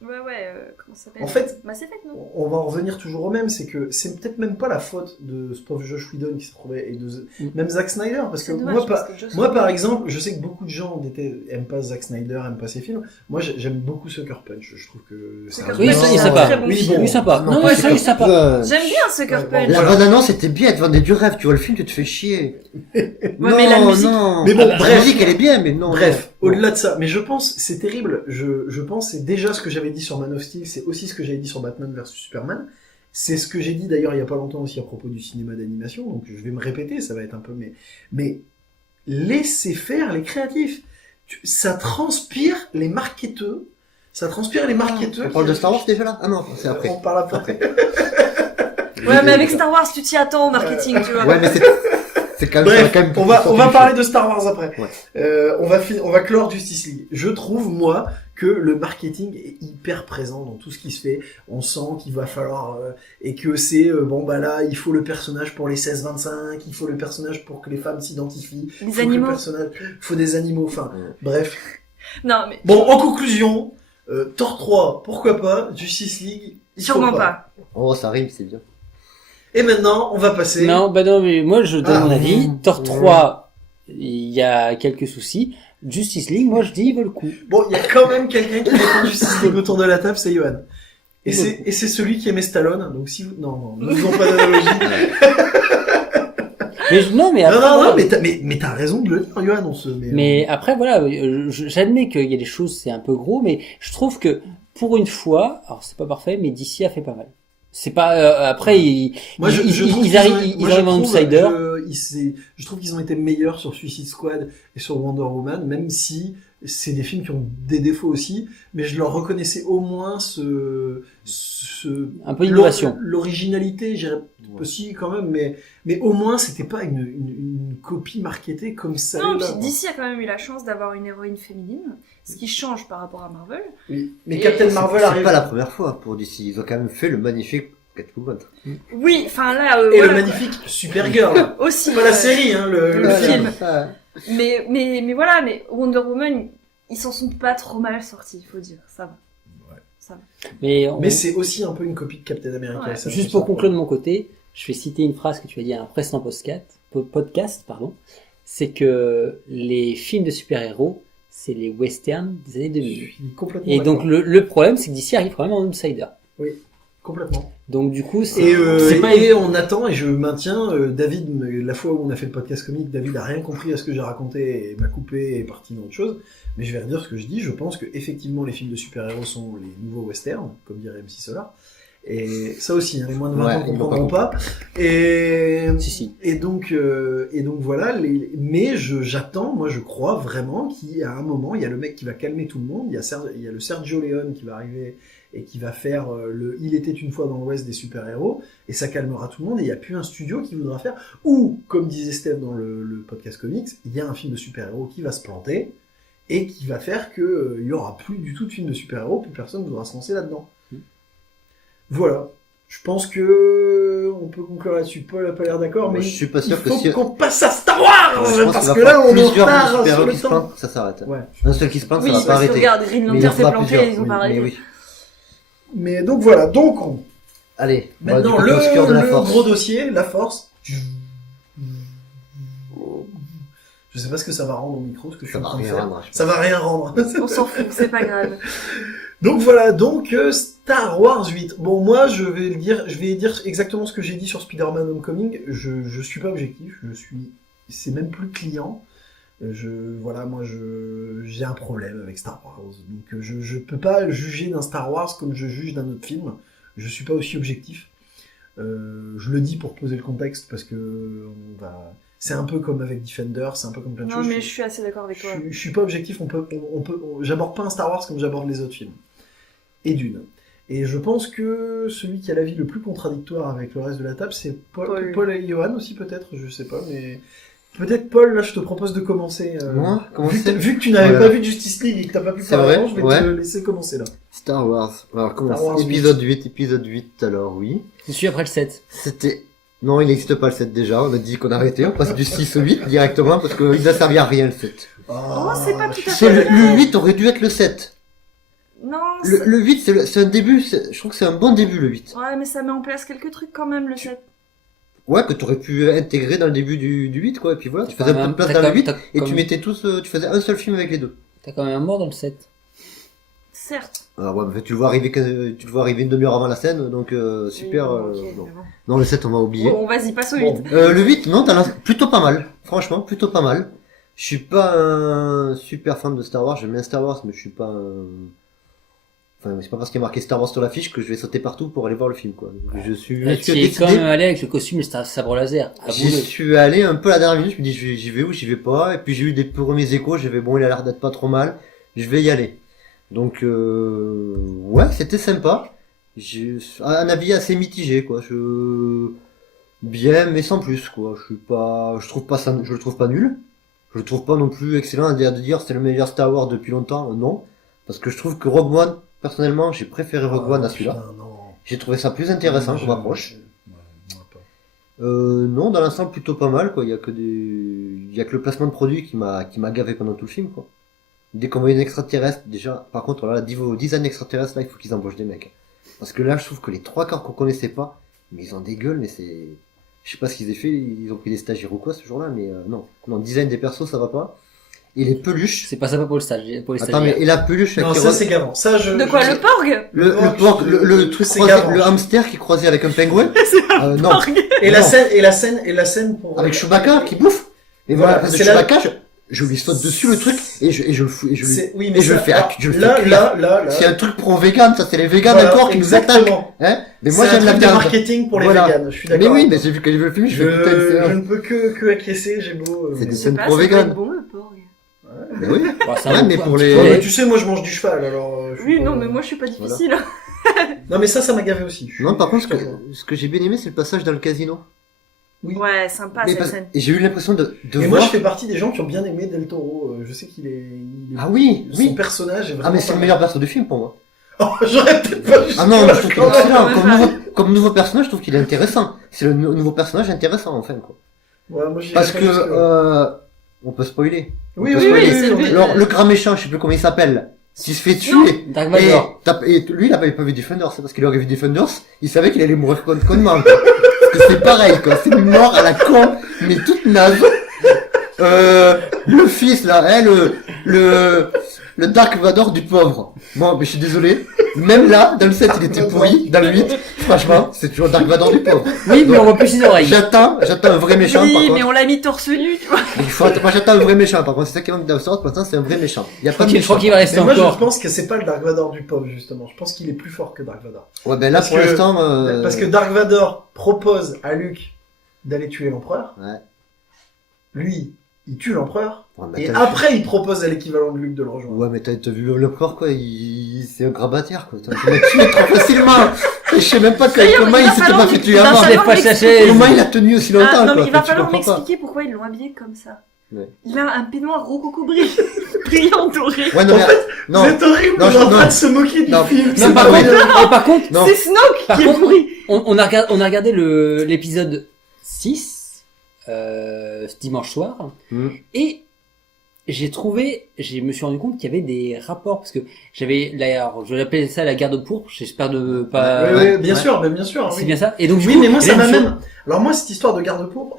comment ça s'appelle En fait, Mass Effect, non on va en revenir toujours au même, c'est que c'est peut-être même pas la faute de ce pauvre Josh Whedon qui se trouvait, et de même Zack Snyder, parce que C'est dommage, moi, parce que Joss moi, Whedon- par exemple, je sais que beaucoup de gens aiment pas Zack Snyder, aiment pas ses films. Moi, j'aime beaucoup Sucker Punch. Je trouve que c'est Sucker un Oui, Punch, ça, c'est il est un sympa. très bon Oui, film. bon. Oui, sympa. Non, Non, ouais, ça, il est sympa. J'aime bien Sucker Ouais, Punch. bon, La bande-annonce était bien, elle te vendait du rêve. Tu vois le film, tu te fais chier. non, mais la musique- non. Mais bon, la bref. musique, elle est bien, mais non. Bref, non. au-delà de ça, mais je pense, c'est terrible, je pense, c'est déjà ce que j'avais dit sur Man of Steel, c'est aussi ce que j'avais dit sur Batman vs Superman, c'est ce que j'ai dit d'ailleurs il y a pas longtemps aussi à propos du cinéma d'animation, donc je vais me répéter, ça va être un peu, mais laissez faire les créatifs. Ça transpire les marketeurs, On parle de Star Wars déjà là? Ah non, c'est après. On parle après. Ouais, mais avec Star Wars, tu t'y attends au marketing, tu vois. Ouais, mais c'est quand même, Bref, ça va quand même on va sortir parler de Star Wars après. Ouais. On va clore Justice League. Je trouve, moi, que le marketing est hyper présent dans tout ce qui se fait. On sent qu'il va falloir, et que c'est, bon bah là, il faut le personnage pour les 16-25, il faut le personnage pour que les femmes s'identifient. Les il faut animaux. il faut des animaux, enfin, Ouais. bref. Non, mais Bon, en conclusion, Thor 3, pourquoi pas, Justice League, il faut sûrement pas. Oh, ça rime, c'est bien. Et maintenant, on va passer... Non, bah non, mais moi je donne Ah, mon avis. mmh. Thor 3, il y a quelques soucis. Justice League, moi je dis, il vaut le coup. Bon, il y a quand même quelqu'un qui défend Justice League autour de la table, c'est Johan. Et c'est celui qui aimait Stallone, donc si vous... Non, nous n'avons pas d'analogie. Non, mais après, Non, voilà. mais t'as raison de le dire, Johan, Mais après, voilà, j'admets qu'il y a des choses, c'est un peu gros, mais je trouve que pour une fois, alors c'est pas parfait, mais DC a fait pas mal. C'est pas après Moi, ils trouve qu'ils arrivent ont- ils arrivent en trouve- outsider. je trouve qu'ils ont été meilleurs sur Suicide Squad et sur Wonder Woman, même si c'est des films qui ont des défauts aussi, mais je leur reconnaissais au moins Un peu d'innovation. l'originalité, j'irais aussi quand même, mais au moins c'était pas une copie marketée comme ça. Non, là, puis quoi. DC a quand même eu la chance d'avoir une héroïne féminine, ce qui change par rapport à Marvel. Oui. Mais Et Captain c'est- Marvel C'est arrive. pas la première fois pour DC. Ils ont quand même fait le magnifique Catwoman. Oui, enfin là, Et voilà, le magnifique Supergirl. aussi. Pas la série, hein, le Le film. film. Mais voilà, mais Wonder Woman, ils s'en sont pas trop mal sortis, il faut dire. Ça va. Ça va. Mais Mais c'est aussi un peu une copie de Captain America. Ouais. ça, juste on pour s'en conclure de mon côté, je vais citer une phrase que tu as dit à un précédent podcast, pardon. C'est que les films de super-héros, c'est les westerns des années Je 2000. suis complètement Et d'accord. donc le problème, c'est que DC arrive quand même en outsider. Complètement. Donc du coup, c'est Et pas et on attend, et je maintiens, David, la fois où on a fait le podcast comique, David a rien compris à ce que j'ai raconté et m'a coupé et est parti dans autre chose. Mais je vais redire ce que je dis. Je pense que effectivement les films de super-héros sont les nouveaux westerns, comme dirait MC Solar. Et ça aussi, hein, les moins de 20 Ouais, ans ils vont comprendront pas pas. Et Si. et donc voilà. Mais j'attends, moi je crois vraiment qu'il y a un moment, il y a le mec qui va calmer tout le monde. Il y a le Sergio Leone qui va arriver et qui va faire Il était une fois dans l'Ouest des super-héros, et ça calmera tout le monde, et il n'y a plus un studio qui voudra faire, ou, comme disait Steph dans le podcast comics, il y a un film de super-héros qui va se planter, et qui va faire que il y aura plus du tout de film de super-héros, plus personne ne voudra se lancer là-dedans. Voilà. Je pense que on peut conclure là-dessus. Paul n'a pas l'air d'accord, Moi, mais je suis pas sûr il que faut si- qu'on passe à Star Wars, Je pense parce qu'il que va là, falloir on est en plusieurs retard sur super-héros le qui se temps. plantent, ça s'arrête. Ouais. Un seul qui se plante, Oui, ça va pas parce que arrêter. regarde, Green Mais il Lantern en s'est fera planté, plusieurs. ils ont pas Mais arrêté. oui. Mais donc voilà, Allez, maintenant du côté obscur de la le force. gros dossier, la force. Je sais pas ce que ça va rendre au micro, ce que je suis Ça en va train de rien faire. rendre. Ça va rien rendre. On s'en fout, c'est pas grave. Donc voilà, Star Wars 8. Bon, moi, je vais dire exactement ce que j'ai dit sur Spider-Man Homecoming. Je suis pas objectif, c'est même plus client. J'ai un problème avec Star Wars. Donc, je peux pas juger d'un Star Wars comme je juge d'un autre film. Je suis pas aussi objectif. Je le dis pour poser le contexte parce que c'est un peu comme avec Defender, c'est un peu comme plein de Non, choses. mais je suis assez d'accord avec toi. Je suis pas objectif, j'aborde pas un Star Wars comme j'aborde les autres films. Et d'une. Et je pense que celui qui a l'avis le plus contradictoire avec le reste de la table, c'est Paul et Johan aussi peut-être, je sais pas, mais peut-être Paul, là je te propose de commencer. Moi, vu que tu n'avais Voilà. pas vu Justice League et que t'as pas pu C'est parler vrai, avant, je vais ouais. te laisser commencer là. Star Wars. Alors, comment Star Wars épisode 8, alors oui. Je suis après le 7. C'était... Non, il n'existe pas le 7 déjà, on a dit qu'on arrêtait, on passe du 6 au 8 directement, parce qu'il n'a servi à rien le 7. Oh, c'est pas tout à C'est fait vrai. le 8 aurait dû être le 7. Non, Le 8, c'est un début, je trouve que c'est un bon début, le 8. ouais, mais ça met en place quelques trucs quand même, le 7. Ouais, que t'aurais pu intégrer dans le début du 8, quoi, et puis voilà, tu faisais un peu de place T'as dans quand le 8, même- et t'as tu comme- mettais tous, tu faisais un seul film avec les deux. T'as quand même un mort dans le 7. Certes. Alors ouais, mais tu le vois arriver une demi-heure avant la scène, donc super. Oui, ok, non. mais bon. Non, le 7, on va oublier. Bon, vas-y, passe au 8. Bon. Le 8, non, plutôt pas mal. Franchement, plutôt pas mal. Je suis pas un super fan de Star Wars, j'aime bien Star Wars, mais je suis pas un... Enfin, c'est pas parce qu'il y a marqué Star Wars sur l'affiche que je vais sauter partout pour aller voir le film, quoi. Donc, je suis Tu es décidé. quand même allé avec le costume et le sabre laser. J'y Avoue-le. suis allé un peu à la dernière minute, je me dis j'y vais ou j'y vais pas, et puis j'ai eu des premiers échos, j'ai fait bon, il a l'air d'être pas trop mal, je vais y aller. Donc ouais, c'était sympa. J'ai un avis assez mitigé, quoi. Bien, mais sans plus, quoi. Je trouve pas ça, je le trouve pas nul. Je le trouve pas non plus excellent à dire c'est le meilleur Star Wars depuis longtemps, non. Parce que je trouve que Rogue One, personnellement, j'ai préféré Rogue One à celui-là. Putain, non. J'ai trouvé ça plus intéressant comme approche. Ouais, moi pas. Non, dans l'ensemble plutôt pas mal, quoi. Il y a que le placement de produit qui m'a gavé pendant tout le film, quoi. Dès qu'on voit une extraterrestre, déjà, par contre, là, niveau design extraterrestre, là, il faut qu'ils embauchent des mecs. Parce que là, je trouve que les 3 quarts qu'on connaissait pas, mais ils ont des gueules, mais c'est, je sais pas ce qu'ils aient fait, ils ont pris des stagiaires ou quoi, ce jour-là, mais non, design des persos, ça va pas. Et les peluches. C'est pas sympa pour le stage. Pour les Attends, mais, stagiaires. et la peluche, Non, avec ça c'est gavant. Ça, De quoi, le porg? le truc c'est croisé, gavant. le hamster qui croisé avec un pingouin. Non. Et Non. la scène pour... Avec Chewbacca qui bouffe. Et voilà, Voilà, de c'est là- Chewbacca, je lui saute dessus le truc, et je le fous, et je lui, Oui, et je le fais alors, je le fais là, cuire. là. C'est un truc pro-vegan, ça, c'est les végans Voilà, encore qui nous attaquent. exactement. Hein? Mais moi, C'est un j'aime la truc de viande. marketing pour les Voilà. véganes, je suis Mais d'accord. oui, mais j'ai vu que j'ai vu le film, je fais putain, Je ne peux que acquiescer, j'ai beau... C'est mais- des Je sais scènes pas, pro ça doit vegan. être bon, le porg. Mais oui. Bon, c'est un Ouais, bon mais coup, pour un petit les- peu. Ouais, mais tu sais, moi je mange du cheval, alors... je suis Oui, pas- non, mais moi je suis pas difficile. Non, mais ça m'a gavé aussi. Non, par contre, Je suis d'accord. ce que j'ai bien aimé, c'est le passage dans le casino. Oui. Ouais, sympa Mais cette parce- scène. et j'ai eu l'impression de Et moi, voir. je fais partie des gens qui ont bien aimé Del Toro. Je sais qu'il est... Ah oui, Son oui. personnage est vraiment... Ah, mais c'est pas le mal. meilleur perso du film pour moi. Oh, j'aurais peut-être pas... Ah non, mais je trouve qu'il est Ouais, excellent. ouais, Comme nouveau personnage, je trouve qu'il est intéressant. C'est le nouveau personnage intéressant, enfin, quoi. Ouais, moi, j'y Parce vais que, pas jusque-là. on peut spoiler. Oui, on oui, peut oui, spoiler. c'est le but. Alors, le grand méchant, je sais plus comment il s'appelle, s'il se fait Non. tuer, Dark Vador. et lui, il avait pas vu Defenders, c'est parce qu'il aurait vu Defenders, il savait qu'il allait mourir connement, quoi. Parce que c'est pareil, quoi. C'est une mort à la con, mais toute naze. Le fils, là, hein, le Dark Vador du pauvre. Bon, mais je suis désolé. Même là, dans le 7, il était pourri. Dans le 8, franchement, c'est toujours Dark Vador du pauvre. Oui, mais on voit plus ses oreilles. J'attends un vrai méchant, par Oui, contre. mais on l'a mis torse nu, tu vois. Moi, j'attends un vrai méchant, par contre. C'est ça qui manque dans Star Wars, pour l'instant, c'est un vrai méchant. Il y a pas de Je méchant. crois qu'il va rester Mais moi, je encore. pense que c'est pas le Dark Vador du pauvre, justement. Je pense qu'il est plus fort que Dark Vador. Ouais, ben là, Parce pour que- l'instant, Parce que Dark Vador propose à Luke d'aller tuer l'empereur. Ouais. Lui, il tue l'empereur. Ouais, mais Et t'as- après, il propose à l'équivalent de Luke de le rejoindre. Ouais, mais t'as vu le corps, quoi, c'est un grabataire, quoi. Tu l'as tué trop facilement. Je sais même pas D'ailleurs, comment il il va s'était falloir pas fait qu'il- tuer il va avant. Je falloir lève pas sa m'expliquer. chaise. Comment il a tenu aussi longtemps, Ah, non, quoi. mais il va Tu falloir comprends pas. m'expliquer pourquoi ils l'ont habillé comme ça. Ouais. Il a un peignoir rococo brillant doré. Ouais, non, En mais, fait, non, Vous êtes horrible, Non, on est en non. train de se moquer du Non. film. Non, C'est par pas contre- vrai. Et par contre, non. C'est Snoke Par qui est contre- pourri. on a regardé l'épisode 6 ce dimanche soir Hmm. et je me suis rendu compte qu'il y avait des rapports parce que alors, je l'appelais ça la garde pourpre, j'espère de pas. Oui, oui, bien Ouais. sûr, mais bien sûr. C'est oui. bien ça. Et donc du Oui, coup, mais moi, ça là, m'a je me suis- même... Alors moi, cette histoire de garde pourpre,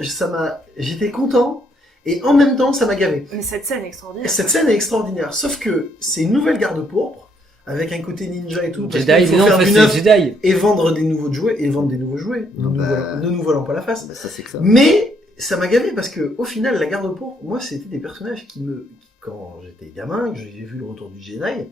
j'étais content, et en même temps, ça m'a gavé. Mais cette scène est extraordinaire. Cette scène est extraordinaire, sauf que c'est une nouvelle garde pourpre, avec un côté ninja et tout, parce Jedi, qu'il faut mais non, en faire fait, du c'est neuf Jedi. et vendre des nouveaux jouets, Ne Ah bah. nous voilons pas la face. Bah, ça, c'est que ça. Mais ça m'a gavé parce que au final, la garde pourpre, moi, c'était des personnages quand j'étais gamin, que j'ai vu le retour du Jedi,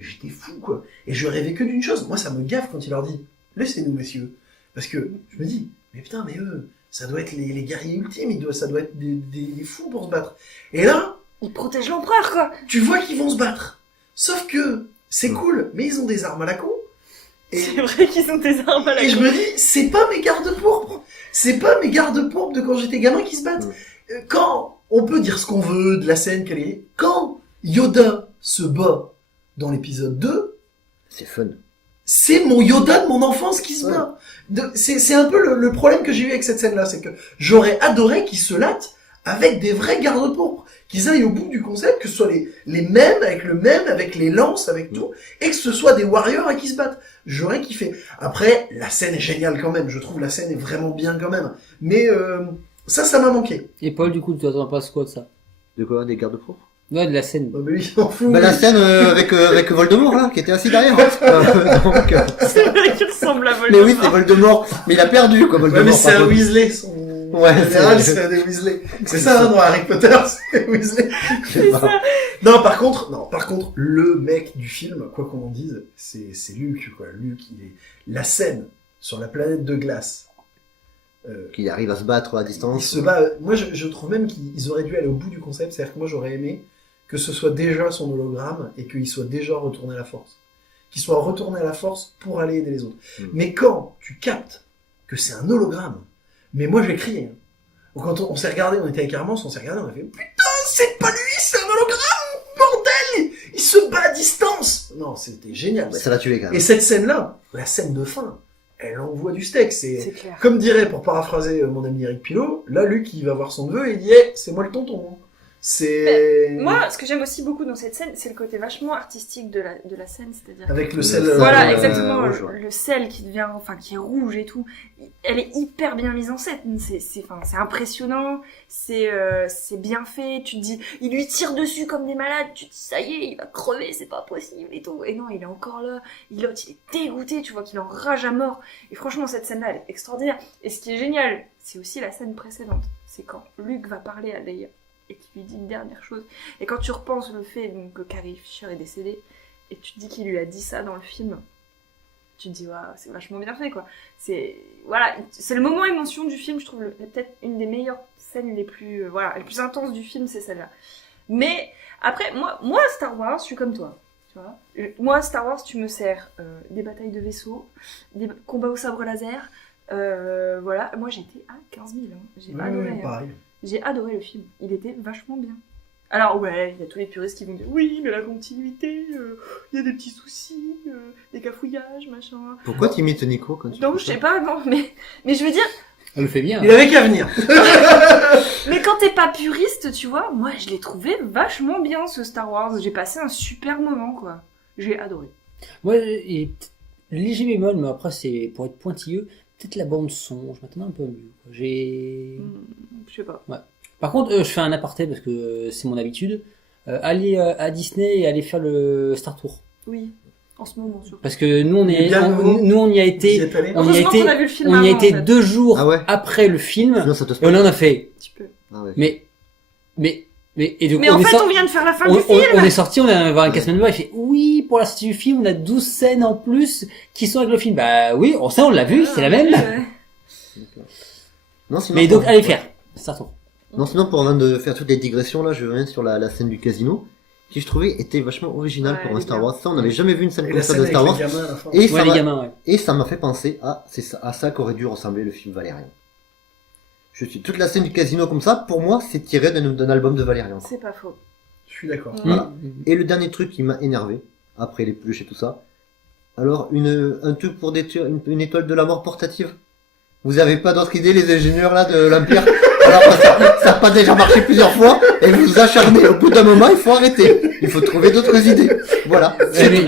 j'étais fou, quoi. Et je rêvais que d'une chose. Moi, ça me gaffe quand il leur dit, laissez-nous, messieurs. Parce que je me dis, mais putain, mais eux, ça doit être les guerriers ultimes, ça doit être des fous pour se battre. Et là, Il protège l'empereur, quoi. tu vois qu'ils vont se battre. Sauf que, c'est cool, mais ils ont des armes à la con. Et, C'est vrai qu'ils ont des armes à la et je con. me dis, c'est pas mes gardes pourpres. C'est pas mes gardes pourpres de quand j'étais gamin qui se battent. Quand on peut dire ce qu'on veut de la scène qu'elle est, quand Yoda se bat dans l'épisode 2, C'est fun. c'est mon Yoda de mon enfance qui se bat. C'est un peu le problème que j'ai eu avec cette scène-là, c'est que j'aurais adoré qu'il se latte avec des vrais gardes pourpres, qu'ils aillent au bout du concept, que ce soit les mêmes, avec les lances, avec tout, et que ce soit des warriors à qui se battent. J'aurais kiffé. Après, la scène est géniale quand même, je trouve la scène est vraiment bien quand même. Mais ça m'a manqué. Et Paul, du coup, tu t'en penses quoi de ça? De quoi? Des gardes propres? Ouais, de la scène. Oh, mais lui, il s'en fout. Bah, la scène avec Voldemort, là, qui était assis derrière. Donc, C'est vrai qu'il ressemble à mais Voldemort. oui, c'est Voldemort. Mais il a perdu, quoi, Voldemort. Ouais, mais c'est par un contre. Weasley, son Ouais, général, c'est- c'est un des Weasley. C'est ça, hein, dans Harry Potter, c'est Weasley. Je sais pas. Non, par contre, le mec du film, quoi qu'on en dise, c'est Luke, quoi. Luke, la scène sur la planète de glace. Qu'il arrive à se battre à Il distance. se bat. Moi, je trouve même qu'ils auraient dû aller au bout du concept. C'est-à-dire que moi, j'aurais aimé que ce soit déjà son hologramme et qu'il soit déjà retourné à la force. Qu'il soit retourné à la force pour aller aider les autres. Mais quand tu captes que c'est un hologramme, mais moi, j'ai crié. Hein. Quand on s'est regardé, on était avec Armand, on s'est regardé, on a fait putain, c'est pas lui, c'est un hologramme, bordel! Il se bat à distance! Non, c'était génial. Ça l'a tué, quand Et même. cette scène-là, la scène de fin, elle envoie du steak. C'est clair. Comme dirait, pour paraphraser mon ami Eric Pilot, là, Luc, il va voir son neveu et il dit, hey, c'est moi le tonton. C'est... Moi, ce que j'aime aussi beaucoup dans cette scène, c'est le côté vachement artistique de la scène, c'est-à-dire... Avec le Le sel... sel, Voilà, euh, exactement, rouge, ouais. le sel qui devient, enfin, qui est rouge et tout. Elle est hyper bien mise en scène, c'est impressionnant, c'est bien fait, tu te dis, il lui tire dessus comme des malades, tu te dis, ça y est, il va crever, c'est pas possible et tout. Et non, il est encore là, il est dégoûté, tu vois qu'il enrage à mort. Et franchement, cette scène-là, elle est extraordinaire. Et ce qui est génial, c'est aussi la scène précédente. C'est quand Luke va parler à Leia et qui lui dit une dernière chose. Et quand tu repenses le fait donc, que Carrie Fisher est décédée, et tu te dis qu'il lui a dit ça dans le film, tu te dis, waouh, c'est vachement bien fait, quoi. C'est le moment émotion du film, je trouve, peut-être une des meilleures scènes les plus intenses du film, c'est celle-là. Mais, après, moi, Star Wars, je suis comme toi, tu vois. Moi, Star Wars, tu me sers des batailles de vaisseaux, des combats au sabre laser, voilà. Moi, j'étais à 15 000, hein. J'ai adoré, hein. pareil. J'ai adoré le film, il était vachement bien. Alors ouais, il y a tous les puristes qui vont dire oui, mais la continuité, il y a des petits soucis, des cafouillages, machin. Pourquoi t'imites Nico quand tu Donc fais je ça sais pas, non, mais je veux dire, Elle le fait bien. Il avait qu'à venir. mais quand t'es pas puriste, tu vois, moi je l'ai trouvé vachement bien ce Star Wars, j'ai passé un super moment, quoi. J'ai adoré. Moi, et léger bémol, mais après, c'est pour être pointilleux, peut-être la bande son, je m'attendais un peu mieux. Je sais pas. Par contre, je fais un aparté parce que c'est mon habitude. Aller à Disney et aller faire le Star Tour. Oui, en ce moment surtout. Parce que nous, Il est bien nouveau. nous, on y a Vous y été, êtes allé on y a Heureusement été, qu'on a vu le film on y a avant, été en fait. 2 jours Ah ouais. après le film. Sinon, ça te Et spoil. là, on a fait, Un petit peu. Ah ouais. mais, et du coup, Mais en on est fait, sorti- on vient de faire la fin on, du film. on est sorti, on a voir un cast member, il fait, oui, pour la sortie du film, on a 12 scènes en plus qui sont avec le film. Bah oui, ça, on l'a vu, c'est la même. Non, sinon, Mais donc, pour- allez faire. Star Tour. Non, sinon, pour avant de faire toutes les digressions, là, je reviens sur la scène du casino, qui je trouvais était vachement originale Ouais, pour elle un est Star bien. Wars. Ça, on n'avait jamais vu une scène Et comme la ça scène de avec Star les Wars. gamins à la fin. Et Ouais, les gamins, ouais. Et ça m'a fait penser à ça qu'aurait dû ressembler le film Valérian. Toute la scène du casino comme ça, pour moi, c'est tiré d'un album de Valérian. C'est pas faux. Je suis d'accord. Voilà. Mm. Et le dernier truc qui m'a énervé, après les peluches et tout ça, alors un truc pour détruire une étoile de la mort portative. Vous avez pas d'autre idée, les ingénieurs là de l'Empire? Alors ça a pas déjà marché plusieurs fois, et vous vous acharnez. Au bout d'un moment, il faut arrêter. Il faut trouver d'autres idées. Voilà. Ouais, mais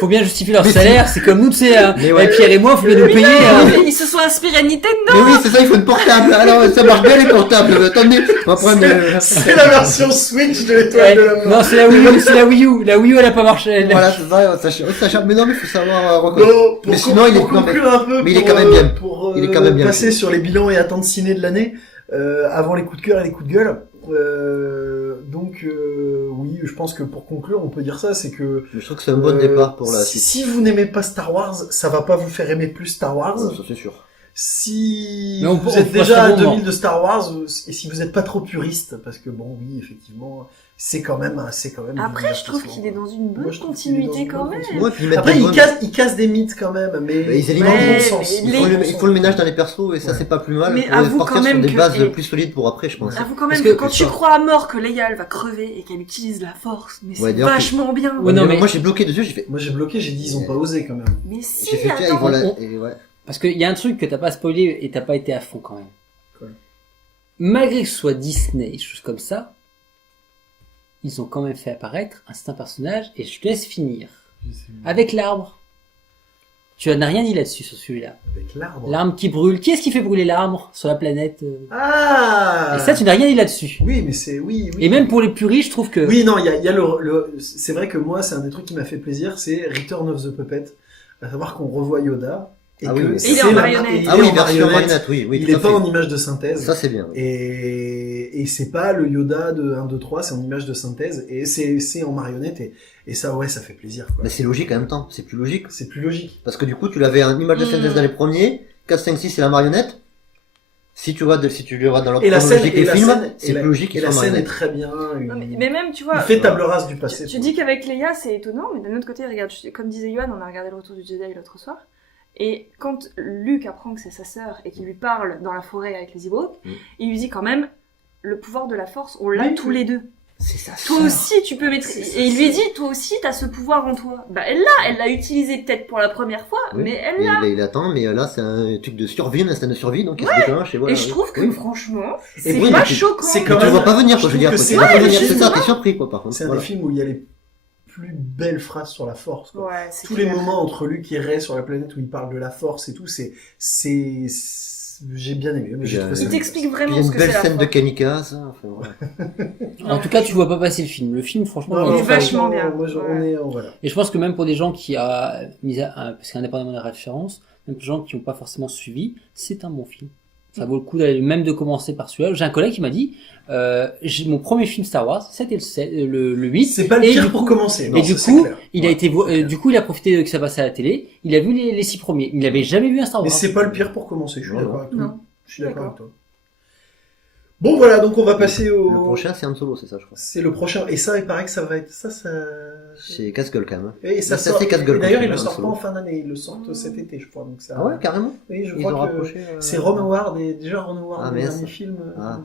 faut bien justifier leur Mais salaire, c'est comme nous, tu sais, hein. Mais ouais. Pierre et moi, faut bien nous payer, hein. Ils se sont inspirés de Nintendo. Mais oui, c'est ça, il faut une portable. Alors, ça marche bien les portables. Attendez, on va prendre... C'est la version Switch de l'étoile de la mort. Non, c'est la Wii U, c'est la Wii U. La Wii U, elle a pas marché. elle. Voilà, c'est ça, on s'acharne. Mais non, mais il faut savoir reconnaître. Bon, pour Mais sinon, il est- pour non, mais- conclure un peu, mais il est pour, quand même bien. pour Il est quand même bien. passer sur les bilans et attentes ciné de l'année, avant les coups de cœur et les coups de gueule. Oui, je pense que pour conclure, on peut dire ça, c'est que Je trouve que c'est un bon départ pour la si, suite. si vous n'aimez pas Star Wars, ça va pas vous faire aimer plus Star Wars. Ça, c'est sûr. Si Mais on vous passe êtes déjà un à bon 2000 moment. de Star Wars, et si vous n'êtes pas trop puriste, parce que bon, oui, effectivement, c'est quand même. Après, je trouve qu'il est dans une bonne Moi, je trouve qu'il est dans continuité une quand bonne même. continuité. Ouais, puis ils mettent Après, des bonnes- il casse des mythes quand même, mais Mais ils éliminent dans le Ouais, bon sens. mais Il faut le ménage dans les persos, et ça, Ouais. c'est pas plus mal. Mais pour avoue partir quand sur même des que- bases et- plus solides pour après, je pense. Avoue quand Parce même que- que quand tu crois à mort que Leia elle va crever et qu'elle utilise la force, mais Ouais, c'est d'ailleurs, vachement bien. Ouais, non, mais- Moi, j'ai bloqué dessus, j'ai fait... Moi, j'ai bloqué, j'ai dit, ils ont pas osé quand même. Mais J'ai si, fait, tiens, ils attends. vont la... on- et ouais. Parce qu'il y a un truc que t'as pas spoilé et t'as pas été à fond quand même. Quoi ? malgré que ce soit Disney, choses comme ça, ils ont quand même fait apparaître un certain personnage, et je te laisse finir. Avec l'arbre. Tu n'as rien dit là-dessus, sur celui-là. Avec l'arbre. L'arbre qui brûle. Qui est-ce qui fait brûler l'arbre sur la planète Ah. Et ça, tu n'as rien dit là-dessus. Oui, mais c'est oui. Et même pour les plus riches, je trouve que... Oui, non, il y a c'est vrai que moi, c'est un des trucs qui m'a fait plaisir, c'est Return of the Puppet, à savoir qu'on revoit Yoda. Et Ah que oui, mais- c'est Et il est en la- marionnette. et il Ah est oui, en version marionnette. marionnette, oui, oui. Il tout est à pas fait. en image de synthèse. Ça, c'est bien. Et c'est pas le Yoda de 1, 2, 3, c'est en image de synthèse, et c'est en marionnette, et ça, ouais, ça fait plaisir, quoi. Mais c'est logique en même temps. C'est plus logique. C'est plus logique. Parce que du coup, tu l'avais en image de synthèse dans les premiers. 4, 5, 6, c'est la marionnette. Si tu le vois dans l'autre Et la scène, chronologique et des la films, scène, c'est plus logique et qu'ils la soient scène est marionnettes. très bien. Non, mais même, tu vois, Il fait table rase du passé. tu dis qu'avec Leia, c'est étonnant, mais d'un autre côté, regarde, comme disait Yoann, on a regardé le Retour du Jedi l'autre soir, et quand Luke apprend que c'est sa sœur et qu'il lui parle dans la forêt avec les Ewoks, il lui dit quand même, le pouvoir de la Force, on l'a Oui, tous oui. les deux. C'est ça. Toi aussi, tu peux maîtriser. Et il lui dit, toi aussi, t'as ce pouvoir en toi. Bah, elle l'a utilisé peut-être pour la première fois, Oui. mais elle Et l'a. il attend, mais là, c'est un truc de survie, un instinct de survie, donc il se déclenche et voilà. Et je trouve que, Oui. franchement, Et c'est oui, pas mais tu- choquant. c'est Mais quand tu le même- vois pas venir, quoi, je je veux dire, trouve quoi. que Tu vois pas ouais, venir, c'est ça, justement. t'es surpris, quoi, par contre. C'est un Voilà. des films où il y a les plus belles phrases sur la Force, quoi. Ouais, c'est Tous les clair. moments entre Luke et Rey sur la planète où il parle de la Force et tout, j'ai bien aimé. Mais j'ai trouvé ça Il t'explique Puis il vraiment y a ce une que c'est belle la scène de Force. Kamikaze, ça, enfin, voilà. En tout cas, tu vois pas passer le film. Le film, franchement, Non, il est Il est franchement- vachement bien. Moi, on Ouais. est, voilà. Et je pense que même pour des gens qui parce qu'indépendamment des références, même pour des gens qui n'ont pas forcément suivi, c'est un bon film. Ça vaut le coup d'aller, même de commencer par celui-là. J'ai un collègue qui m'a dit, mon premier film Star Wars, c'était le 8. C'est pas le Et pire du pour coup- commencer. et Non, du ça, coup, c'est clair. il a Ouais, été, c'est clair. du coup, il a profité que ça passait à la télé. Il a vu les 6 premiers. Il n'avait jamais vu un Star Wars. Mais c'est pas le pire pour commencer. Je suis Non, d'accord non. avec toi. Non. Je suis d'accord D'accord. avec toi. Bon, voilà, donc on va passer au. Le prochain, c'est Han Solo, c'est ça, je crois. C'est le prochain. Et ça, il paraît que ça va être ça. C'est casse-gueule, quand même. hein. Et ça Ça, sort. c'est casse-gueule, Et d'ailleurs, quand ils le même, sortent Solo. pas en fin d'année. Ils le sortent cet été, je crois. Donc ça. Ah ouais, carrément? Oui, je Ils ont crois que rapproché. c'est Ron Howard et déjà Ron Howard, Ah, le mince. dernier film. Ah.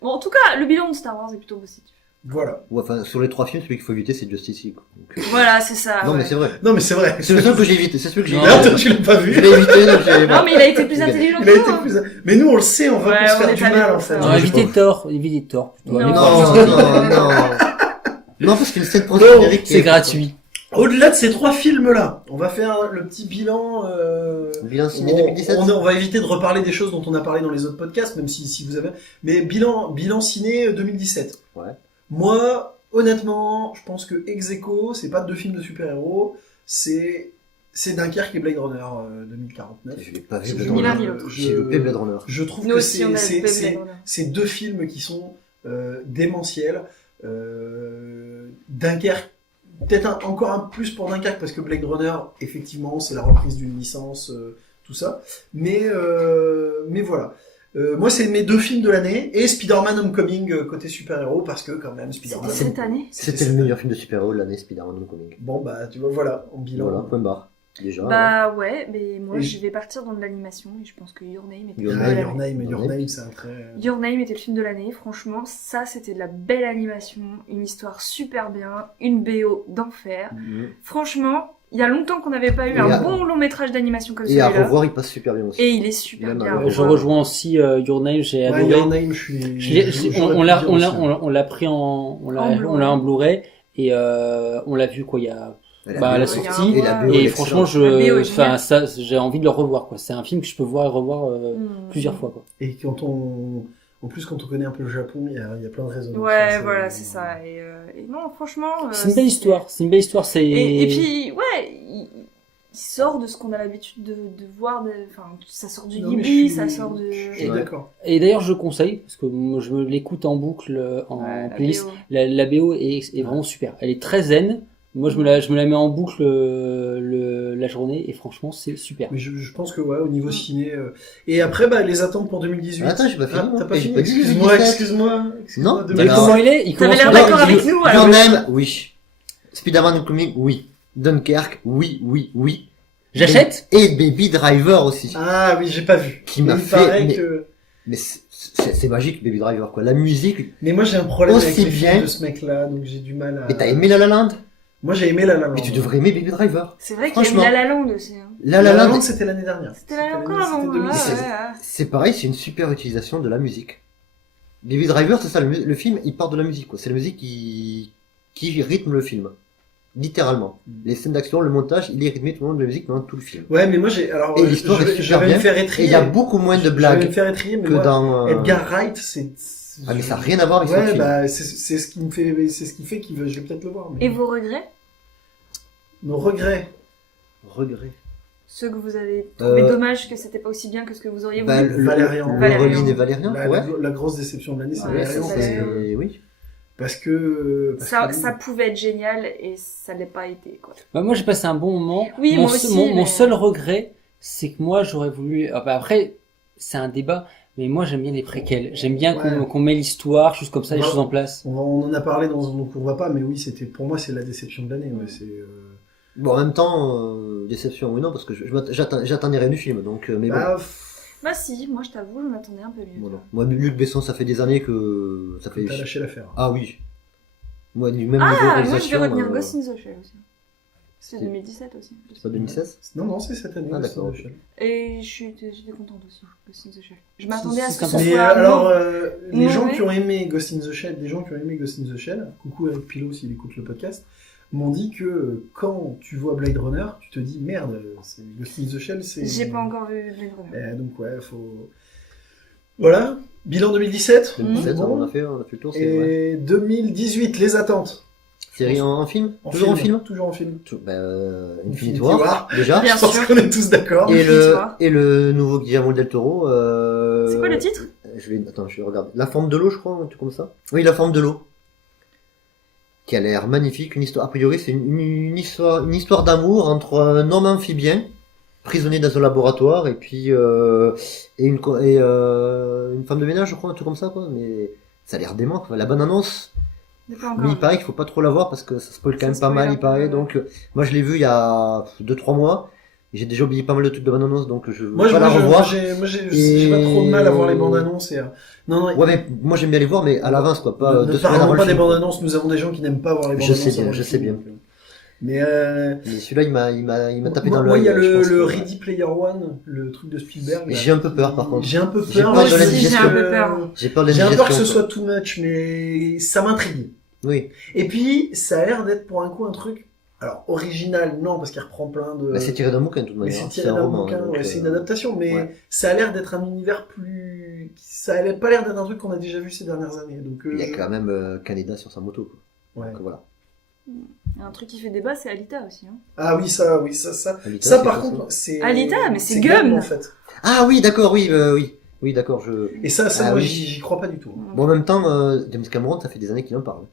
Bon, en tout cas, le bilan de Star Wars est plutôt positif. Voilà. Ou enfin, sur les 3 films, celui qu'il faut éviter, c'est Justice League. Donc, Voilà, c'est ça. non, ouais. mais c'est vrai. Non, mais c'est vrai. C'est le seul que j'ai évité, c'est celui que j'ai Non. évité. Ah, toi, tu l'as pas vu. Je l'ai évité, donc j'ai... Non, mais il a été plus Il a- intelligent Il que a toi, été hein. plus. Mais nous, on le sait, on va Ouais, pas se on faire est du allé mal, pour en ça. fait. Non, Ouais, évitez je Thor, évitez Thor. plutôt. Non. Allez Non, voir. non, non. Non, parce qu'une scène post-générique. C'est gratuit. Au-delà de ces 3 films-là, on va faire le petit bilan. Bilan ciné 2017. On va éviter de reparler des choses dont on a parlé dans les autres podcasts, même si vous avez. Mais bilan ciné 2017. Ouais. Moi, honnêtement, je pense que ex aequo, c'est pas 2 films de super-héros, c'est Dunkerque et Blade Runner 2049. Je l'ai pas vu, Je- Blade Ni l'un ni Runner. l'autre. J'ai loupé Blade Runner. Je trouve Nous que aussi, on a c'est le Blade Runner. c'est 2 films qui sont démentiels. Dunkerque, peut-être encore un plus pour Dunkerque parce que Blade Runner, effectivement, c'est la reprise d'une licence, tout ça. Mais voilà. Moi, c'est mes 2 films de l'année et Spider-Man Homecoming côté super-héros parce que quand même Spider-Man. C'était cette année. C'était le meilleur film de super-héros de l'année, Spider-Man Homecoming. Bon bah tu vois voilà en bilan. Voilà, point barre. Déjà. Bah ouais, mais moi Et- je vais partir dans de l'animation et je pense que Your Name était Your le film Ah, de Your l'année. Name, Your Your Name, c'est un très. Your Name était le film de l'année, franchement, ça c'était de la belle animation, une histoire super bien, une BO d'enfer. Mhm. Franchement, il y a longtemps qu'on n'avait pas eu Et un à- bon long métrage d'animation comme Et à celui-là. revoir, il passe super bien aussi. Et il est super Même bien. à à Je revoir. rejoins aussi Your Name, j'ai Ouais, adoré. Your Name, je suis. On l'a pris on l'a en Blu-ray et on l'a vu quoi il y a Elle a bah, à la BO, sortie. Et la BO, elle et est franchement excellente. La BO est enfin géniale. ça j'ai envie de le revoir quoi. C'est un film que je peux voir et revoir Mm. plusieurs fois quoi. Et quand en plus quand on connaît un peu le Japon, il y a plein de raisons. Ouais, voilà, c'est ça. Et non, franchement. C'est une belle histoire, c'est une belle histoire. C'est Et puis, ouais, il sort de ce qu'on a l'habitude de voir. Enfin, ça sort du Non, mais Ghibli, je ça suis- sort de. Je suis Ouais. d'accord. Et d'ailleurs je conseille parce que moi, je me l'écoute en boucle en Ouais, la playlist. BO. La BO est vraiment super. Elle est très zen. Moi je me la mets en boucle la journée et franchement c'est super. Mais je pense que ouais, au niveau ciné. Et après, bah, les attentes pour 2018. Attends, j'ai pas fini, Ah, moi. t'as pas J'ai fini pas dit Excuse-moi, 2017. excuse-moi. Non, Vous savez Alors- comment il est? Il T'avais commence l'air par- d'accord avec nous, Your alors. Name, oui. Spider-Man Homecoming, oui. Dunkerque, oui. J'achète. Et Baby Driver aussi. Ah oui, j'ai pas vu. Qui m'a Il fait- paraît mais- que- Mais c'est magique, Baby Driver, quoi. La musique. Mais moi j'ai un problème avec Aussi les bien. films de ce mec-là, donc j'ai du mal à. Mais t'as aimé La La Land? Moi j'ai aimé La La Land. Mais tu devrais aimer Baby Driver. C'est vrai qu'il y a eu Franchement. La La Land aussi. Hein. La La La Land, Land c'était l'année dernière. C'était là encore C'était avant. 2017. ouais. c'est pareil, c'est une super utilisation de la musique. Baby Driver, c'est ça, le film, il part de la musique, quoi. C'est la musique qui rythme le film. Littéralement. Les scènes d'action, le montage, il est rythmé tout le long de la musique pendant tout le film. Ouais, mais moi alors Et l'histoire est je super vais bien. me faire Et étrier. il y a beaucoup moins de Je vais me blagues faire étrier, mais que moi, dans... Edgar Wright, c'est Ah, mais ça n'a rien à voir avec son ouais, film. bah c'est ce qui me fait, c'est ce qui fait qu'il veut, je vais peut-être le voir. Mais... Et vos regrets? Nos regrets. Regret. Ceux que vous avez trouvé Euh, dommage que c'était pas aussi bien que ce que vous auriez Bah, voulu? Valérian. Laureline et Valérian, La, ouais. la grosse déception de l'année, c'est Ouais, Valérian, c'est parce Valérian. que Oui. parce que Ça pouvait être génial et ça l'est pas été, quoi. Bah, moi, j'ai passé un bon moment. Oui, mon, moi aussi, mon mais- seul regret, c'est que moi, j'aurais voulu. Ah, bah, après, c'est un débat, mais moi, j'aime bien les préquels. J'aime bien Ouais. qu'on met l'histoire, juste comme ça, les Ouais. choses en place. on en a parlé donc on va pas, mais oui, c'était pour moi c'est la déception de l'année. Ouais, c'est Bon, en même temps, déception, oui, non, parce que j'attendais rien du film, donc, mais bon. bah, Bah si, moi je t'avoue, je m'attendais un peu mieux. Voilà. Moi, Luc Besson, ça fait des années que... Ça fait... t'as lâché l'affaire. Ah oui. Moi, du même niveau Ah, moi je vais réalisation... retenir Ghost in the Shell aussi. C'est c'est- 2017 aussi. C'est pas 2016 Non, c'est cette année. Ah, c'est d'accord, Shell. Et j'étais contente aussi, Ghost in the Shell. Je m'attendais à ce que c'est ce Mais soit... alors, les mauvais. gens qui ont aimé Ghost in the Shell, des gens qui ont aimé Ghost in the Shell, coucou avec Pilo s'il écoute le podcast, m'ont dit que quand tu vois Blade Runner, tu te dis merde, c'est Ghost in the Shell, c'est. J'ai pas encore vu Blade Runner. Donc ouais, faut. Voilà, bilan 2017. 2017, Bon. on a fait le tour, c'est vrai. Et 2018, les attentes. Série en film Toujours en film Toujours en film. Infinity Infinity War, War. déjà. Bien Je pense sûr. qu'on est tous d'accord. Et Infinity War. le nouveau Guillermo del Toro. C'est quoi le titre? Je vais regarder. La forme de l'eau, je crois, un truc comme ça. Oui, La forme de l'eau. Qui a l'air magnifique. Une histoire, a priori, c'est une histoire d'amour entre un homme amphibien, prisonnier dans un laboratoire, et puis, une femme de ménage, je crois, un truc comme ça, quoi. Mais ça a l'air dément, quoi. La bonne annonce. J'ai pas Mais encore il vu. paraît qu'il faut pas trop la voir parce que ça spoil quand Ça même pas spoil mal, un il paraît. peu, Donc, moi, je l'ai vu il y a 2-3 mois. J'ai déjà oublié pas mal de trucs de bonne annonce, donc je veux Moi, pas la revoir. j'ai pas trop de mal à voir les bandes annonces. Non, Ouais, mais moi j'aime bien les voir, mais à l'avance, quoi. Pas ne 2 semaines parlons avant pas le des film. bandes annonces. Nous avons des gens qui n'aiment pas voir les bandes Je annonces. sais bien, avant le je sais film, bien. donc, Mais Mais celui-là, il m'a tapé dans moi, l'œil. il y a je pense le que- Ready Player One, le truc de Spielberg. là. J'ai un peu peur, par contre. J'ai un peu J'ai peur. peur moi de la aussi, digestion. J'ai un peu peur. J'ai peur de la J'ai un peur que ce digestion, soit too much, mais ça m'intrigue. quoi. Oui. Et puis, ça a l'air d'être pour un coup un truc. Alors, original, non, parce qu'il reprend plein de. Bah, c'est tiré d'un bouquin, de toute Mais manière. c'est hein. tiré un d'un roman, bouquin, donc, ouais, c'est une adaptation, mais ouais. ça a l'air d'être un univers plus. Ça a pas l'air d'être un truc qu'on a déjà vu ces dernières années. Donc, Il y a quand même Canada sur sa moto, quoi. Ouais. Donc, voilà. Il y a un truc qui fait débat, c'est Alita aussi. Hein. Ah oui, ça. Alita, Ça, c'est par quoi, contre, c'est. Alita, mais c'est Gum. en fait. Ah oui, d'accord, oui. Oui, d'accord, Et ça, Ah moi, oui. j'y crois pas du tout. Bon, en même temps, James Cameron, ça fait des années qu'il en parle.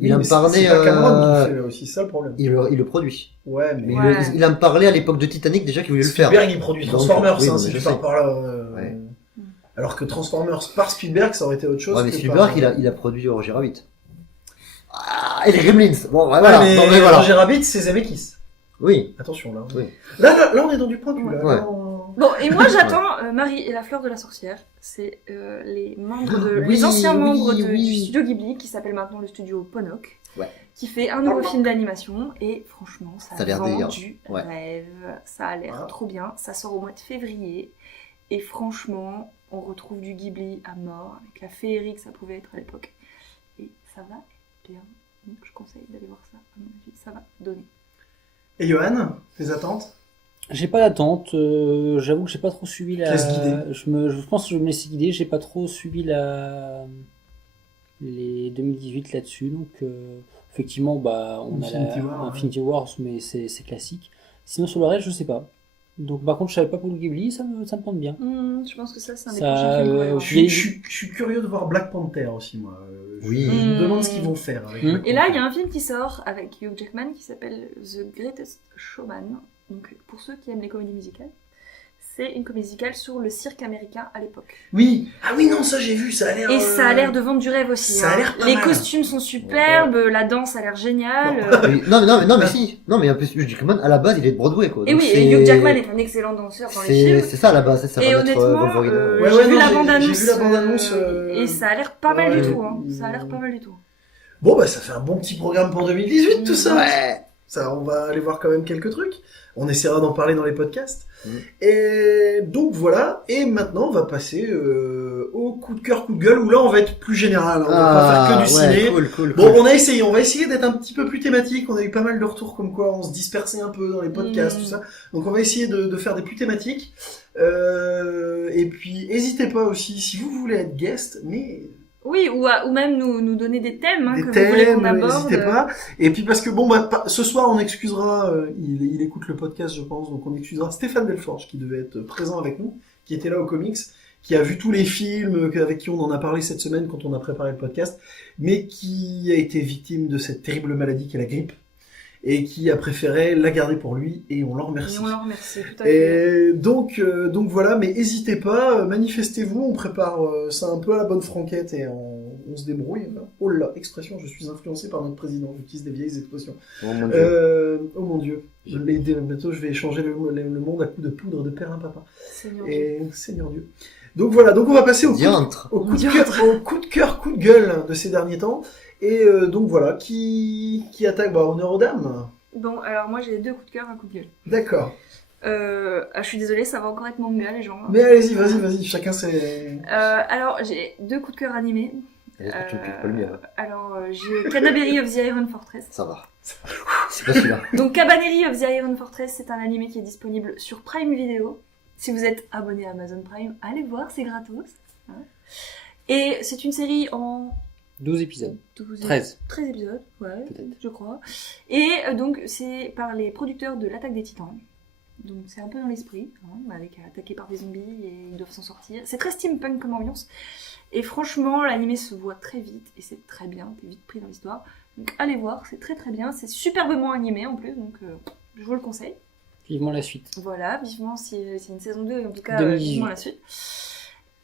Il Oui, en mais parlait, C'est pas Cameron qui fait aussi ça le problème. il le produit. Ouais, Mais mais. Ouais. il en parlait à l'époque de Titanic déjà qu'il voulait le faire. Spielberg, il produit Donc, Transformers, oui, hein, non, si mais tu je pars sais. par là. Ouais. Alors que Transformers par Spielberg, ça aurait été autre chose. Ouais, mais que Spielberg, par- il a produit Roger Rabbit. Ah, et les Gremlins. Bon, Ouais, voilà. mais Bon, mais voilà. Roger Rabbit, c'est Zemeckis. Oui. Attention là. Oui. Là, on est dans du pointu là. Ouais. Là, on- Bon, et moi j'attends Marie et la fleur de la sorcière. C'est les membres de, Oui, les anciens oui, membres du oui. studio Ghibli, qui s'appelle maintenant le studio Ponok, Ouais. qui fait un nouveau film d'animation. Et franchement, Ça a ça l'air vend délirant. du Ouais. rêve. Ça a l'air Ah. trop bien. Ça sort au mois de février. Et franchement, on retrouve du Ghibli à mort, avec la féerie que ça pouvait être à l'époque. Et ça va être bien. Donc je conseille d'aller voir ça. À mon avis, ça va donner. Et Johan, tes attentes? J'ai pas d'attente. J'avoue que j'ai pas trop suivi la. Laisse guider. Je pense que je vais me laisser guider. J'ai pas trop suivi les 2018 là-dessus. Donc effectivement, bah on Infinity a War, ouais. Infinity War, mais c'est classique. Sinon sur le reste, je sais pas. Donc par contre, je savais pas pour le Ghibli, ça me tente bien. Je pense que ça, c'est un des Ça, prochains films qu'on va voir. Je suis curieux de voir Black Panther aussi, moi. Oui. Je me demande ce qu'ils vont faire avec Black Et là, il y Panther. a un film qui sort avec Hugh Jackman qui s'appelle The Greatest Showman. Donc, pour ceux qui aiment les comédies musicales, c'est une comédie musicale sur le cirque américain à l'époque. Oui. Ah oui, non, ça j'ai vu, ça a l'air. Et ça a l'air de vendre du rêve aussi. ça a hein. l'air pas Les mal. costumes sont superbes, la danse a l'air géniale. Oui. Non, mais si. Non, mais en plus, Hugh Jackman, à la base, il est de Broadway, quoi. Et Donc oui, c'est- et Hugh Jackman est un excellent danseur dans les films. C'est ça, à la base. Ça Et va être honnêtement, Wolverine. Ouais, j'ai vu non, la j'ai bande-annonce. vu la bande-annonce, Et ça a l'air pas mal ouais, du tout. Hein. Ça a l'air pas mal du tout. Bon, bah ça fait un bon petit programme pour 2018, tout ça. Ouais. Ça, on va aller voir quand même quelques trucs. On essaiera d'en parler dans les podcasts. Mm. Et donc voilà. Et maintenant, on va passer au coup de cœur, coup de gueule, où là, on va être plus général. Hein. On va pas faire que du ciné. Cool. Bon, on va essayer d'être un petit peu plus thématique. On a eu pas mal de retours comme quoi on se dispersait un peu dans les podcasts, tout ça. Donc on va essayer de faire des plus thématiques. Et puis, n'hésitez pas aussi, si vous voulez être guest, mais Oui, ou même nous donner des thèmes des que vous voulez qu'on thèmes, aborde. n'hésitez pas. Et puis parce que bon, ce soir on excusera, il écoute le podcast je pense, donc on excusera Stéphane Delforge qui devait être présent avec nous, qui était là au comics, qui a vu tous les films, avec qui on en a parlé cette semaine quand on a préparé le podcast, mais qui a été victime de cette terrible maladie qu'est la grippe, et qui a préféré la garder pour lui, et on l'en remercie. Et on l'en remercie, tout à fait. Et donc voilà, mais n'hésitez pas, manifestez-vous, on prépare ça un peu à la bonne franquette et on se débrouille. Oh là, expression, je suis influencé par notre président, j'utilise des vieilles expressions. Oh mon Dieu. Oh mon Dieu, bientôt je vais changer le monde à coups de poudre de perlimpinpin. Seigneur Dieu. Et Seigneur Dieu. Donc voilà, donc on va passer Diantre. au coup de cœur, coup de gueule de ces derniers temps. Et donc voilà, qui attaque, honneur aux dames. Bon, alors moi j'ai 2 coups de cœur, un coup de gueule. D'accord. Je suis désolée, ça va encore être manga les gens. Mais allez-y, vas-y, chacun ses... Alors j'ai 2 coups de cœur animés. Tu ne piques pas le mien. Alors j'ai Canterbury of the Iron Fortress. Ça va. C'est pas celui-là. Donc Cabaneri of the Iron Fortress, c'est un animé qui est disponible sur Prime Video. Si vous êtes abonné à Amazon Prime, allez voir, c'est gratos. Hein. Et c'est une série en 12 épisodes. 13 épisodes, ouais, Peut-être. je crois. Et donc c'est par les producteurs de l'Attaque des Titans. Donc c'est un peu dans l'esprit, hein, avec attaqué par des zombies et ils doivent s'en sortir. C'est très steampunk comme ambiance. Et franchement, l'animé se voit très vite et c'est très bien, t'es vite pris dans l'histoire. Donc allez voir, c'est très très bien, c'est superbement animé en plus, donc je vous le conseille. Vivement la suite. Voilà, vivement si c'est une saison 2, en tout cas 2018. vivement la suite.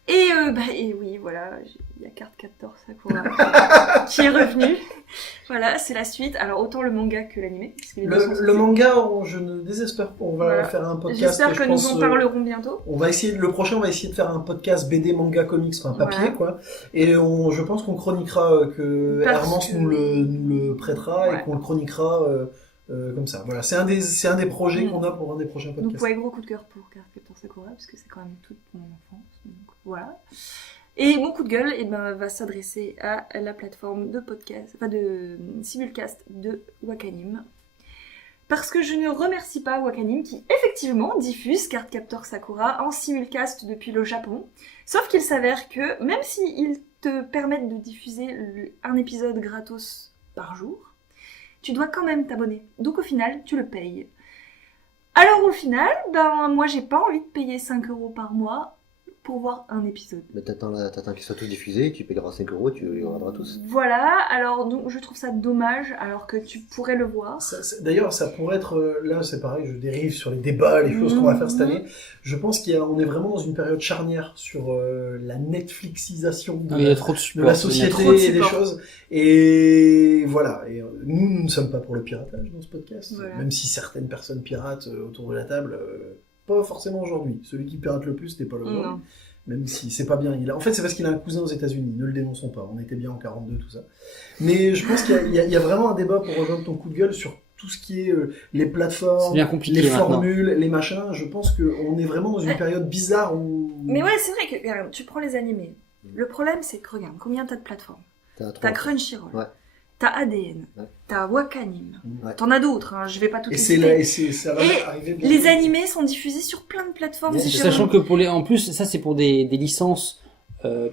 Et oui, voilà, il y a Card Captor Sakura qui est revenu. Voilà, c'est la suite. Alors autant le manga que l'animé. parce que les deux sont Le sortis. manga, je ne désespère pas. On va Voilà. faire un podcast. J'espère je que pense, nous en parlerons bientôt. on va essayer, le prochain, on va essayer de faire un podcast BD, manga, comics, enfin papier, Voilà. quoi. Et je pense qu'on chroniquera, que Parce Hermance que- nous le prêtera Ouais. et qu'on le chroniquera comme ça. Voilà, c'est un des projets Mm. qu'on a pour un des prochains Donc podcasts. ouais, gros coup de cœur pour Card Captor Sakura, parce que c'est quand même toute mon enfance. Donc voilà. Et mon coup de gueule va s'adresser à la plateforme de podcast, enfin de simulcast de Wakanim. Parce que je ne remercie pas Wakanim qui effectivement diffuse Card Captor Sakura en simulcast depuis le Japon. Sauf qu'il s'avère que même s'ils te permettent de diffuser un épisode gratos par jour, tu dois quand même t'abonner. Donc au final, tu le payes. Alors au final, moi j'ai pas envie de payer 5 € par mois pour voir un épisode. Mais t'attends qu'ils soient tous diffusés, tu payeras 5 € et tu les regarderas tous. Voilà, alors donc je trouve ça dommage alors que tu pourrais le voir. D'ailleurs, ça pourrait être, là c'est pareil, je dérive sur les débats, les choses qu'on va faire cette année. Je pense qu'on est vraiment dans une période charnière sur la Netflixisation de, Il y a trop de de support. la trop de société et des support. choses. Et voilà. Et nous ne sommes pas pour le piratage dans ce podcast, Voilà. même si certaines personnes piratent autour de la table, pas forcément aujourd'hui. Celui qui pirate le plus n'est pas le Non. bon. Même si c'est pas bien. En fait, c'est parce qu'il a un cousin aux États-Unis. Ne le dénonçons pas. On était bien en 42, tout ça. Mais je pense qu'il y a vraiment un débat pour rejoindre ton coup de gueule sur tout ce qui est les C'est plateformes, bien compliqué les maintenant. formules, les machins. Je pense qu'on est vraiment dans une Ouais. période bizarre où. Mais ouais, c'est vrai que regarde, tu prends les animés. Le problème c'est que regarde, combien t'as de plateformes? T'as T'as 3. Crunchyroll, Ouais. t'as ADN, Ouais. t'as Wakanim, Ouais. t'en as d'autres, hein, je vais pas toutes Et les c'est citer. là, et ça va Et arriver bientôt. Les animés sont diffusés sur plein de plateformes Mais différentes. Sachant que en plus, ça c'est pour des licences,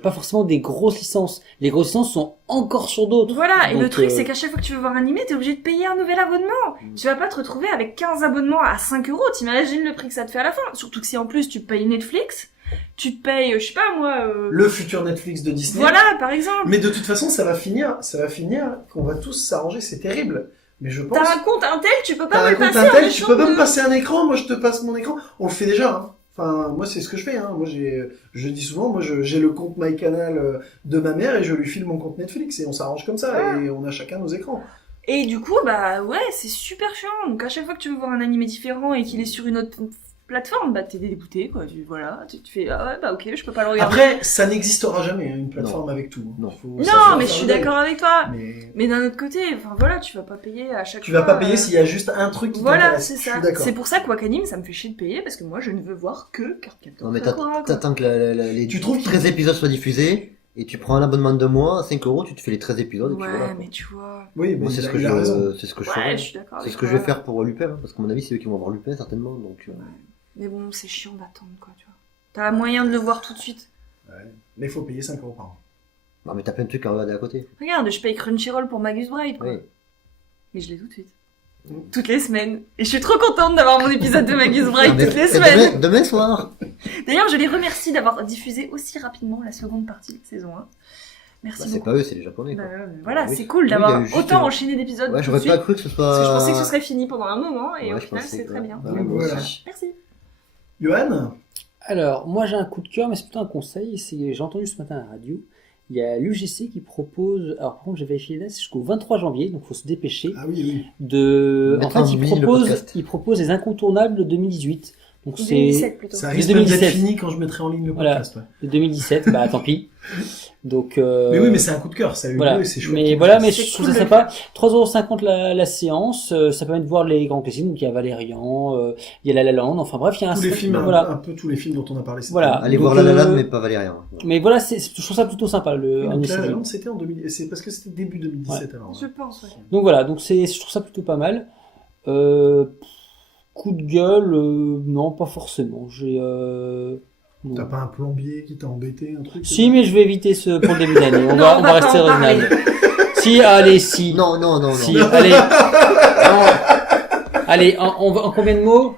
pas forcément des grosses licences. Les grosses licences sont encore sur d'autres. Voilà, et le Donc, truc c'est qu'à chaque fois que tu veux voir un animé, t'es obligé de payer un nouvel abonnement. Tu vas pas te retrouver avec 15 abonnements à 5 €, t'imagines le prix que ça te fait à la fin. Surtout que si en plus tu payes Netflix, tu te payes, je sais pas moi... Le futur Netflix de Disney. Voilà, par exemple. Mais de toute façon, ça va finir qu'on va tous s'arranger, c'est terrible. Mais je pense. T'as un compte Intel, tu peux pas T'as me un le compte passer en Intel, tu échange peux pas de- me passer un écran, moi je te passe mon écran. On le fait déjà, hein. Enfin, moi c'est ce que je fais, hein. Moi je dis souvent, moi j'ai le compte MyCanal de ma mère et je lui file mon compte Netflix et on s'arrange comme ça Ouais. et on a chacun nos écrans. Et du coup, ouais, c'est super chiant. Donc à chaque fois que tu veux voir un animé différent et qu'il est sur une autre plateforme, bah t'es dégoûté, quoi. Tu fais, ah ouais, bah ok, je peux pas le regarder. Après, ça n'existera jamais, une plateforme avec tout. Non. Non, mais je suis d'accord avec toi. Mais Mais d'un autre côté, enfin voilà, tu vas pas payer à chaque tu fois. vas pas payer s'il y a juste un truc qui Voilà, t'intéresse. c'est Je suis ça. d'accord. C'est pour ça que Wakanim, ça me fait chier de payer, parce que moi, je ne veux voir que Cardcaptor Non, mais Sakura, quoi. t'attends que les Tu trouves qu'il- 13 épisodes soient diffusés, et tu prends un abonnement de mois, à 5 euros, tu te fais les 13 épisodes, et puis Ouais, voilà. mais tu vois. Oui, mais Moi, c'est il ce a- que il a raison. c'est ce que je Ouais, ferais. je suis d'accord. C'est avec ce que je toi. vais faire pour Lupin, hein, parce qu'à mon avis, c'est eux qui vont avoir Lupin, certainement, donc... Mais bon, c'est chiant d'attendre, quoi, tu vois. T'as moyen de le voir tout de suite. Ouais. Mais il faut payer 5 euros par mois. Non, mais t'as plein de trucs à regarder à côté. Regarde, je paye Crunchyroll pour Magus Bride, quoi. Oui. Mais je l'ai tout de suite. Toutes les semaines. Et je suis trop contente d'avoir mon épisode de Magus Bride Non, mais- toutes les et semaines. demain soir. D'ailleurs, je les remercie d'avoir diffusé aussi rapidement la seconde partie de saison 1. Merci Bah, c'est beaucoup. pas eux, c'est les Japonais, quoi. Voilà, Oui. c'est cool Oui, il y d'avoir a eu juste- autant enchaîné d'épisodes Ouais, tout de j'aurais suite. pas cru que ce soit... Parce que je pensais que ce serait fini pendant un moment et Ouais, au je final pensais c'est que- très bien. Bah, Donc, moi voilà. aussi. Merci. Johan, Alors, moi j'ai un coup de cœur, mais c'est plutôt un conseil. J'ai entendu ce matin à la radio. Il y a l'UGC qui propose, alors par contre j'ai vérifié les dates, c'est jusqu'au 23 janvier, donc il faut se dépêcher. ah oui, En Mettre fait, en ligne le podcast. il propose les incontournables de 2018. Donc c'est 2017 plutôt. ça De risque même d'être 2017. fini quand je mettrai en ligne le Voilà. podcast. Ouais. de 2017, bah tant pis. Donc, Mais oui, mais c'est un coup de cœur, ça a eu voilà. lieu et c'est chouette. Mais voilà, mais C'est je trouve cool ça de le sympa. 3,50€ la séance, ça permet de voir les grands classiques. Donc il y a Valérian, il y a La La Land, enfin bref, il y a tous les films, voilà. un peu tous les films dont on a parlé. c'était- Voilà. Allez Donc, voir La La Land, mais pas Valérian. Mais voilà, je trouve ça plutôt sympa le Donc, en La La essai. Land, c'était en 2000, c'est parce que c'était début 2017 alors. Je pense, ouais. Donc voilà, donc je trouve ça plutôt pas mal. Coup de gueule, non, pas forcément. Non. T'as pas un plombier qui t'a embêté, un truc Si, mais je vais éviter ce pour le début d'année. On Non, va on va rester pas en parler. raisonnable. Si, allez, si. Non, non, non, Si, non. allez. Allez, en combien de mots?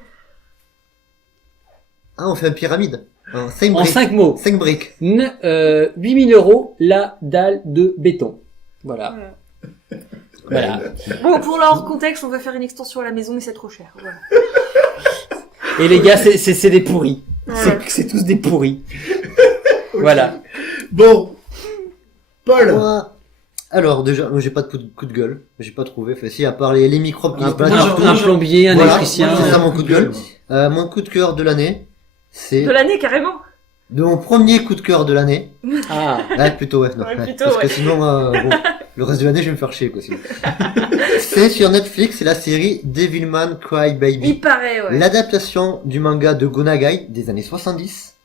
Ah, on fait une pyramide. 5 En briques. 5 mots. 5 briques. 8 000 € la dalle de béton. Voilà. Voilà. Bon, pour leur contexte, on va faire une extension à la maison, mais c'est trop cher. Voilà. Et les gars, c'est des pourris. Voilà. C'est tous des pourris. Ok. Voilà. Bon, Paul. Moi, alors, déjà, moi, j'ai pas de coup de gueule. J'ai pas trouvé. Enfin, si, à part les microbes qui Ah, se plantent moi, partout. j'ai- Un plombier, un Voilà, électricien. c'est ça mon coup de gueule. Mon coup de cœur de l'année, c'est De l'année, carrément. de mon premier coup de cœur de l'année. Ah. Ah, plutôt, ouais, non, Ouais, ouais, plutôt, parce ouais. que sinon, bon, le reste de l'année, je vais me faire chier, quoi, sinon. C'est sur Netflix, c'est la série Devilman Cry Baby. Il paraît, ouais. L'adaptation du manga de Gonagai des années 70,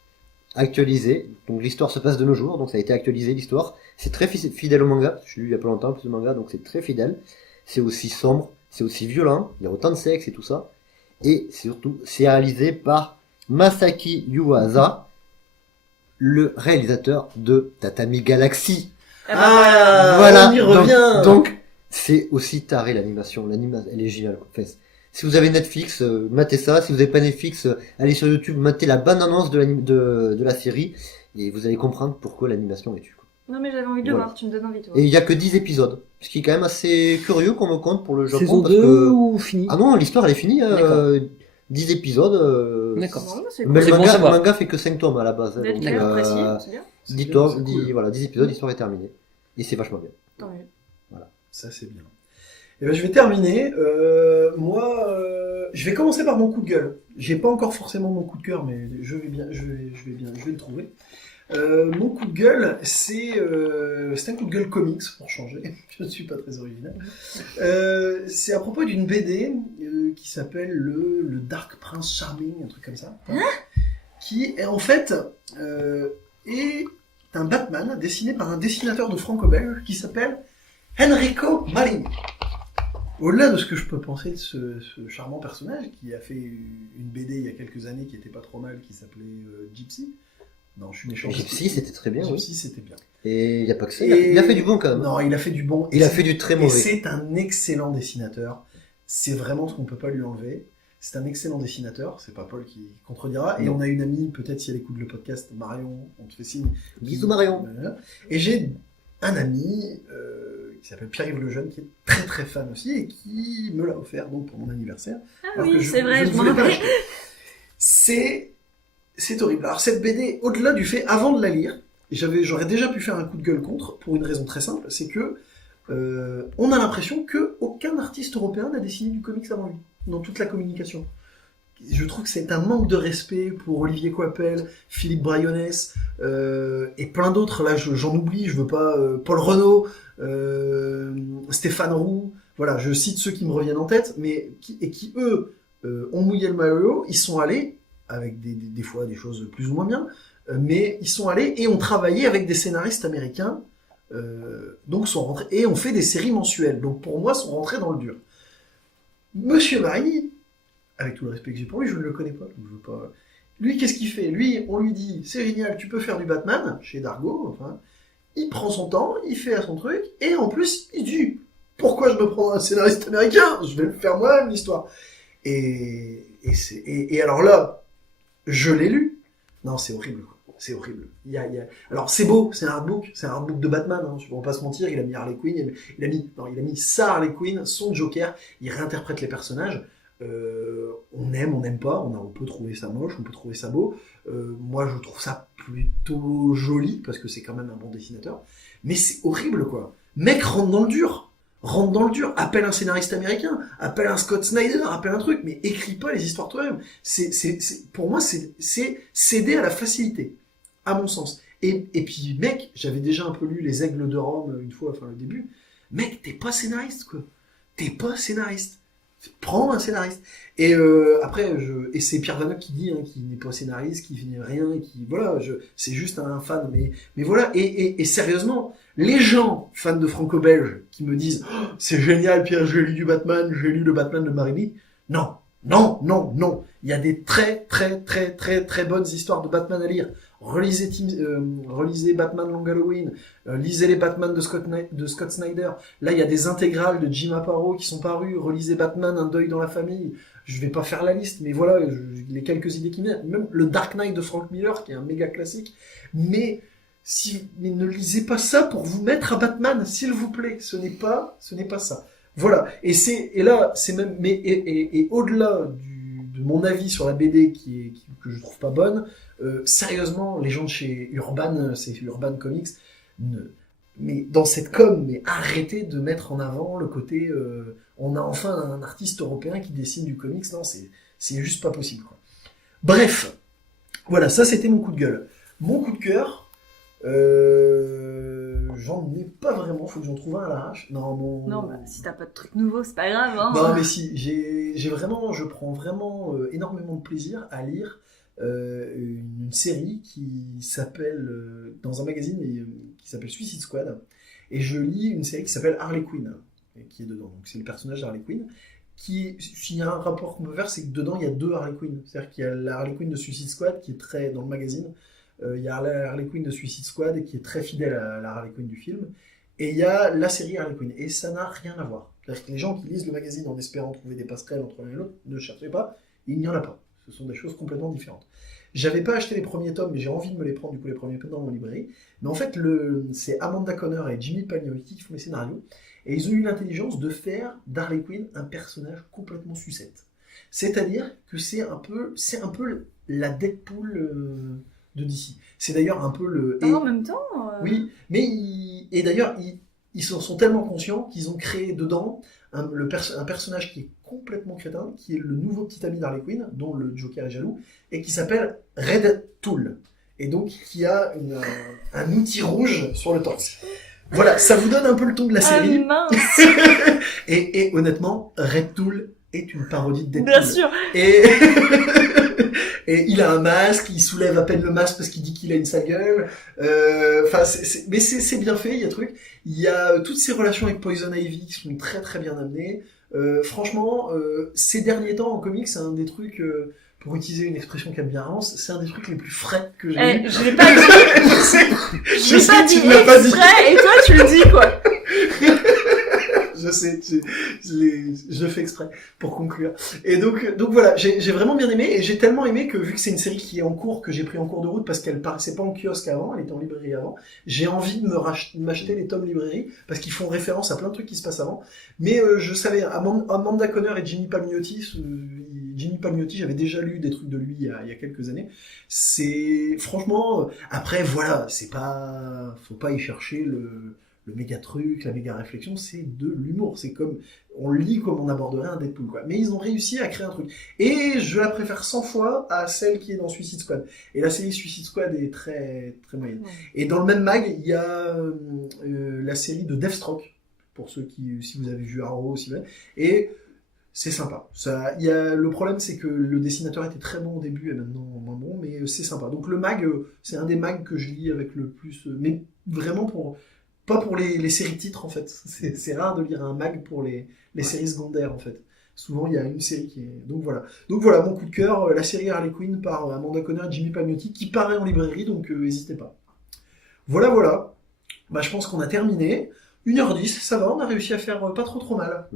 actualisé. Donc l'histoire se passe de nos jours, donc ça a été actualisé l'histoire. C'est très fidèle au manga, je l'ai lu il y a pas longtemps, plus de manga, donc c'est très fidèle. C'est aussi sombre, c'est aussi violent, il y a autant de sexe et tout ça. Et surtout, c'est réalisé par Masaki Yuasa, le réalisateur de Tatami Galaxy. Ah, Voilà, on y revient. donc c'est aussi taré l'animation. L'animation, elle est géniale, quoi. Enfin, si vous avez Netflix, matez ça. Si vous n'avez pas Netflix, allez sur YouTube, matez la bande-annonce de la série et vous allez comprendre pourquoi l'animation est tue, quoi. Non, mais j'avais envie de le Voilà. voir, tu me donnes envie, toi. Et il y a que 10 épisodes, ce qui est quand même assez curieux qu'on me compte pour le Japon. Saison parce 2 que... ou fini? Ah non, l'histoire elle est finie. D'accord. 10 épisodes. D'accord. Non, c'est Mais cool. C'est le bon à manga, savoir. le manga fait que 5 tomes à la base. hein, D'être donc, clair, précis, c'est bien. 10 bien, tomes, c'est 10, cool. voilà, 10 épisodes, l'histoire est terminée. Et c'est vachement bien. Tant mieux. Ça, c'est bien. Et ben, je vais terminer. Moi, je vais commencer par mon coup de gueule. J'ai pas encore forcément mon coup de cœur, mais je vais le trouver. Mon coup de gueule, c'est un coup de gueule comics pour changer. Je ne suis pas très original. C'est à propos d'une BD qui s'appelle le Dark Prince Charming, un truc comme ça, qui est en fait est un Batman dessiné par un dessinateur de franco-belge qui s'appelle Enrico Marini. Au-delà de ce que je peux penser de ce charmant personnage qui a fait une BD il y a quelques années qui était pas trop mal, qui s'appelait Gypsy. Non, je suis méchant. Gypsy, c'était très bien, oui. Gypsy, c'était bien. Et il n'y a pas que ça. Et- Il a fait du bon quand même. Non, il a fait du bon. Il a fait du très Et mauvais. c'est un excellent dessinateur. C'est vraiment ce qu'on peut pas lui enlever. C'est un excellent dessinateur. C'est pas Paul qui contredira. Et Non. on a une amie, peut-être si elle écoute le podcast, Marion, on te fait signe. Bisous, Marion. Voilà. Et j'ai un ami qui s'appelle Pierre-Yves Lejeune, qui est très très fan aussi et qui me l'a offert donc pour mon anniversaire. Ah Alors que oui, c'est vrai, ne je m'en voulais pas rappelle. l'acheter. C'est horrible. Alors cette BD, au-delà du fait, avant de la lire, j'aurais déjà pu faire un coup de gueule contre, pour une raison très simple, c'est que on a l'impression que aucun artiste européen n'a dessiné du comics avant lui, dans toute la communication. je trouve que c'est un manque de respect pour Olivier Coipel, Philippe Briones, et plein d'autres. Là, j'en oublie, je veux pas. Paul Renaud, Stéphane Roux. Voilà, je cite ceux qui me reviennent en tête, mais qui eux ont mouillé le maillot. Ils sont allés avec des fois des choses plus ou moins bien, mais ils sont allés et ont travaillé avec des scénaristes américains. Donc sont rentrés et ont fait des séries mensuelles. Donc pour moi, sont rentrés dans le dur. Monsieur Marini, avec tout le respect que j'ai pour lui, je ne le connais pas, donc je veux pas. Lui, qu'est-ce qu'il fait? Lui, on lui dit, c'est génial, tu peux faire du Batman, chez Dargo, enfin. Il prend son temps, il fait son truc, et en plus, il dit, pourquoi je me prends un scénariste américain? Je vais le faire moi-même, l'histoire. Et alors là, je l'ai lu. Non, c'est horrible, quoi. C'est horrible. Alors, c'est beau, c'est un artbook de Batman, hein, on va pas se mentir, il a mis Harley Quinn, il a mis sa Harley Quinn, son Joker, il réinterprète les personnages. On aime, on n'aime pas, on peut trouver ça moche, on peut trouver ça beau. Moi, je trouve ça plutôt joli, parce que c'est quand même un bon dessinateur. Mais c'est horrible, quoi. Mec, rentre dans le dur, appelle un scénariste américain, appelle un Scott Snyder, appelle un truc, mais écris pas les histoires toi-même. Pour moi, c'est céder à la facilité, à mon sens. Et puis, mec, j'avais déjà un peu lu Les Aigles de Rome une fois, enfin le début. Mec, t'es pas scénariste, quoi. T'es pas scénariste. Prends un scénariste. Et après, et c'est Pierre Vanoc qui dit, hein, qui n'est pas scénariste, qui n'est rien, qui voilà, c'est juste un fan. Mais voilà. Et sérieusement, les gens fans de franco-belge qui me disent, oh, c'est génial, Pierre, j'ai lu du Batman, j'ai lu le Batman de Marini. Non. Il y a des très bonnes histoires de Batman à lire. Relisez Batman Long Halloween, lisez les Batman de Scott Snyder. Là, il y a des intégrales de Jim Aparo qui sont parues. Relisez Batman, Un deuil dans la famille. Je vais pas faire la liste, mais voilà, les quelques idées qui me viennent. Même le Dark Knight de Frank Miller, qui est un méga classique. Mais ne lisez pas ça pour vous mettre à Batman, s'il vous plaît. Ce n'est pas ça. Voilà. Et là, c'est même, et au-delà de mon avis sur la BD que je trouve pas bonne, sérieusement, les gens de chez Urban, c'est Urban Comics, mais dans cette com, mais arrêtez de mettre en avant le côté, on a enfin un artiste européen qui dessine du comics, non, c'est juste pas possible, quoi. Bref, voilà, ça c'était mon coup de gueule. Mon coup de cœur, j'en ai pas vraiment, faut que j'en trouve un à l'arrache. Non, bah, si t'as pas de truc nouveau, c'est pas grave, hein. Non, mais si, je prends vraiment énormément de plaisir à lire une série qui s'appelle, dans un magazine qui s'appelle Suicide Squad, et je lis une série qui s'appelle Harley Quinn, qui est dedans. Donc c'est le personnage d'Harley Quinn, s'il y a un rapport qu'on peut faire, c'est que dedans il y a deux Harley Quinn. C'est-à-dire qu'il y a la Harley Quinn de Suicide Squad qui est très dans le magazine, il y a la Harley Quinn de Suicide Squad qui est très fidèle à la Harley Quinn du film, et il y a la série Harley Quinn, et ça n'a rien à voir. C'est-à-dire que les gens qui lisent le magazine en espérant trouver des passerelles entre l'un et l'autre, ne cherchez pas, il n'y en a pas. Ce sont des choses complètement différentes. J'avais pas acheté les premiers tomes, mais j'ai envie de me les prendre, du coup, les premiers tomes dans mon librairie. Mais en fait, c'est Amanda Conner et Jimmy Palmiotti qui font les scénarios, et ils ont eu l'intelligence de faire d'Harley Quinn un personnage complètement sucette. C'est-à-dire que c'est un peu la Deadpool de DC. C'est d'ailleurs un peu le... En même temps... Oui, mais et d'ailleurs, ils sont tellement conscients qu'ils ont créé dedans un personnage qui est complètement crétin, qui est le nouveau petit ami d'Harley Quinn, dont le Joker est jaloux, et qui s'appelle Red Tool. Et donc, qui a un outil rouge sur le torse. Voilà, ça vous donne un peu le ton de la série. Ah mince. et honnêtement, Red Tool est une parodie de Deadpool. Bien sûr. Et il a un masque, il soulève à peine le masque parce qu'il dit qu'il a une sale gueule. Enfin, mais c'est bien fait, il y a truc. Il y a toutes ces relations avec Poison Ivy qui sont très très bien amenées. Franchement, ces derniers temps en comics, c'est un des trucs, pour utiliser une expression qui a bien avance, c'est un des trucs les plus frais que j'ai vu. Je l'ai pas dit. Je sais que tu ne l'as pas dit. Exprès, et toi tu le dis quoi. Je sais, je le fais exprès pour conclure. Et donc voilà, j'ai vraiment bien aimé, et j'ai tellement aimé que vu que c'est une série qui est en cours, que j'ai pris en cours de route parce qu'elle paraissait pas en kiosque avant, elle était en librairie avant, j'ai envie de m'acheter les tomes librairie parce qu'ils font référence à plein de trucs qui se passent avant. Mais je savais, Amanda Conner et Jimmy Palmiotti, j'avais déjà lu des trucs de lui il y a quelques années. C'est franchement, après voilà, c'est pas, faut pas y chercher le le méga truc, la méga réflexion, c'est de l'humour. C'est comme, on lit comme on aborderait un Deadpool, quoi. Mais ils ont réussi à créer un truc. Et je la préfère 100 fois à celle qui est dans Suicide Squad. Et la série Suicide Squad est très, très moyenne. Ouais. Et dans le même mag, il y a la série de Deathstroke, pour ceux qui, si vous avez vu Arrow aussi, et c'est sympa. Ça, le problème, c'est que le dessinateur était très bon au début et maintenant moins bon, mais c'est sympa. Donc le mag, c'est un des mags que je lis avec le plus, mais vraiment pas pour les séries titres en fait. C'est rare de lire un mag pour les séries secondaires en fait. Souvent il y a une série qui est. Donc voilà, mon coup de cœur, la série Harley Quinn par Amanda Conner et Jimmy Palmiotti, qui paraît en librairie, donc n'hésitez pas. Voilà. Bah, je pense qu'on a terminé. 1h10, ça va, on a réussi à faire pas trop mal.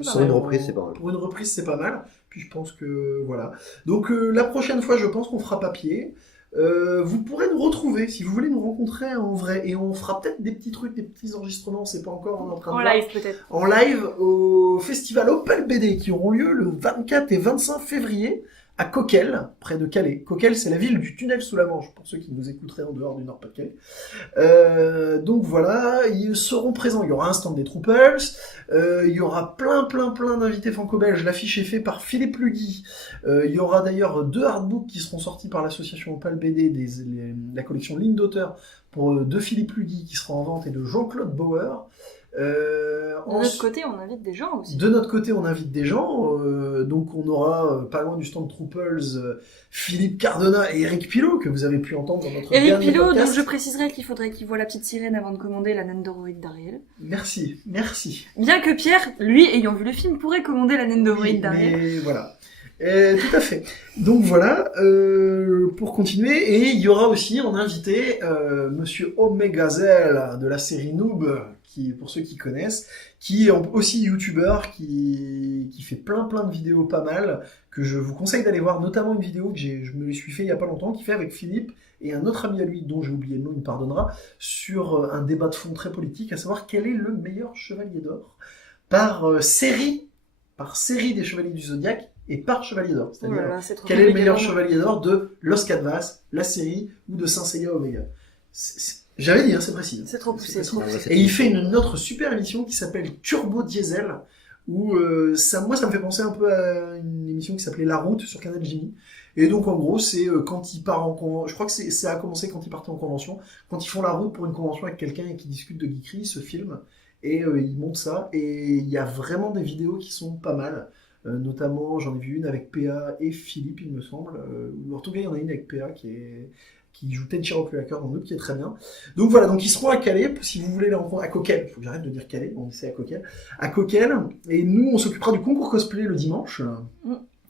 Sur une reprise, c'est pas mal. Pour une reprise, c'est pas mal. Puis je pense que voilà. Donc la prochaine fois, je pense qu'on fera papier. Vous pourrez nous retrouver si vous voulez nous rencontrer en vrai. Et on fera peut-être des petits trucs, des petits enregistrements, c'est pas encore en train de En voir. live peut-être. En live au festival Opel BD qui auront lieu le 24 et 25 février à Coquel, près de Calais. Coquel, c'est la ville du tunnel sous la Manche, pour ceux qui nous écouteraient en dehors du Nord-Pas-de-Calais. Donc voilà, ils seront présents. Il y aura un stand des Troopers, il y aura plein d'invités franco-belges. L'affiche est faite par Philippe Lugui. Il y aura d'ailleurs 2 artbooks qui seront sortis par l'association Opel BD, la collection Ligne d'auteur, de Philippe Lugui qui sera en vente et de Jean-Claude Bauer. De notre côté, on invite des gens aussi. De notre côté, on invite des gens. Donc, on aura pas loin du stand Troopers, Philippe Cardona et Eric Pilot, que vous avez pu entendre dans notre Eric dernier Pilot, podcast. donc je préciserai qu'il faudrait qu'il voit la petite sirène avant de commander la naine d'Horroïde d'Ariel. Merci. Bien que Pierre, lui, ayant vu le film, pourrait commander la naine d'Horroïde Oui, d'Ariel. mais voilà. Tout à fait. Donc voilà, pour continuer, et il y aura aussi en invité Monsieur Omegazel de la série Noob, qui, pour ceux qui connaissent, qui est aussi youtubeur, qui fait plein de vidéos pas mal, que je vous conseille d'aller voir, notamment une vidéo que je me suis fait il y a pas longtemps, qui fait avec Philippe et un autre ami à lui, dont j'ai oublié le nom, il me pardonnera, sur un débat de fond très politique, à savoir quel est le meilleur chevalier d'or par série des Chevaliers du Zodiaque et par Chevalier d'Or. Oh C'est-à-dire, là là, c'est trop quel est le compliqué, meilleur vraiment. Chevalier d'Or de Los Canvas, la série, ou de Saint Seiya Omega. J'avais dit, hein, c'est précis. C'est trop poussé. précis. Ouais, c'est Et il fait une autre super émission qui s'appelle Turbo Diesel, où ça me fait penser un peu à une émission qui s'appelait La Route sur Canal Jimmy. Et donc en gros, c'est quand il part en convention, je crois que ça a commencé quand il partait en convention, quand ils font la route pour une convention avec quelqu'un et qui discute de geekery, ils se filment, et ils montent ça, et il y a vraiment des vidéos qui sont pas mal. Notamment, j'en ai vu une avec PA et Philippe, il me semble. Ou en tout cas, il y en a une avec PA qui joue Tenchiro Kuakar dans Noob, qui est très bien. Donc voilà, donc ils seront à Calais, si vous voulez les rencontrer, à Coquel. Il faut que j'arrête de dire Calais, on essaie à Coquel. À Coquel, et nous, on s'occupera du concours cosplay le dimanche,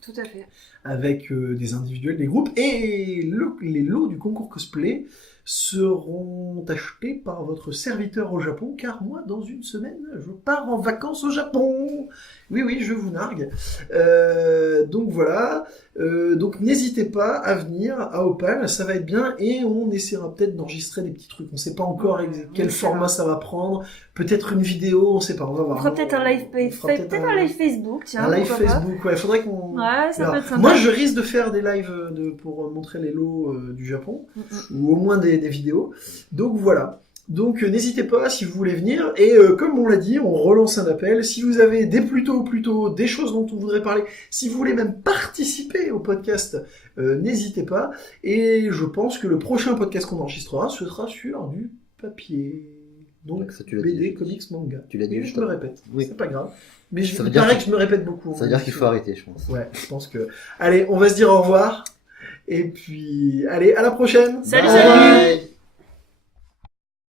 Tout à fait. avec des individuels, des groupes, et les lots du concours cosplay seront achetés par votre serviteur au Japon, car moi, dans une semaine, je pars en vacances au Japon. Oui, je vous nargue. Donc voilà. Donc n'hésitez pas à venir à Opal, ça va être bien, et on essaiera peut-être d'enregistrer des petits trucs. On ne sait pas encore quel format ça va prendre. Peut-être une vidéo, on ne sait pas. On va voir. On fera peut-être un live, peut-être un live Facebook, tiens. Un live pourquoi pas. Facebook, ouais. Faudrait qu'on. Ouais, ça peut être sympa. Moi, je risque de faire des lives pour montrer les lots du Japon, ou au moins des vidéos. Donc voilà. Donc n'hésitez pas si vous voulez venir. Et comme on l'a dit, on relance un appel. Si vous avez des plutôt des choses dont on voudrait parler, si vous voulez même participer au podcast, n'hésitez pas. Et je pense que le prochain podcast qu'on enregistrera, ce sera sur du papier. Donc Ça, tu l'as BD, dit. comics, manga. Tu l'as dit Oui, juste je me avant. répète. Oui. C'est pas grave. Mais Ça veut il dire paraît que- que je me répète beaucoup. Ça veut dire qu'il faut arrêter, je pense. Ouais, je pense que... Allez, on va se dire au revoir. Et puis, allez, à la prochaine. Salut, Bye. salut.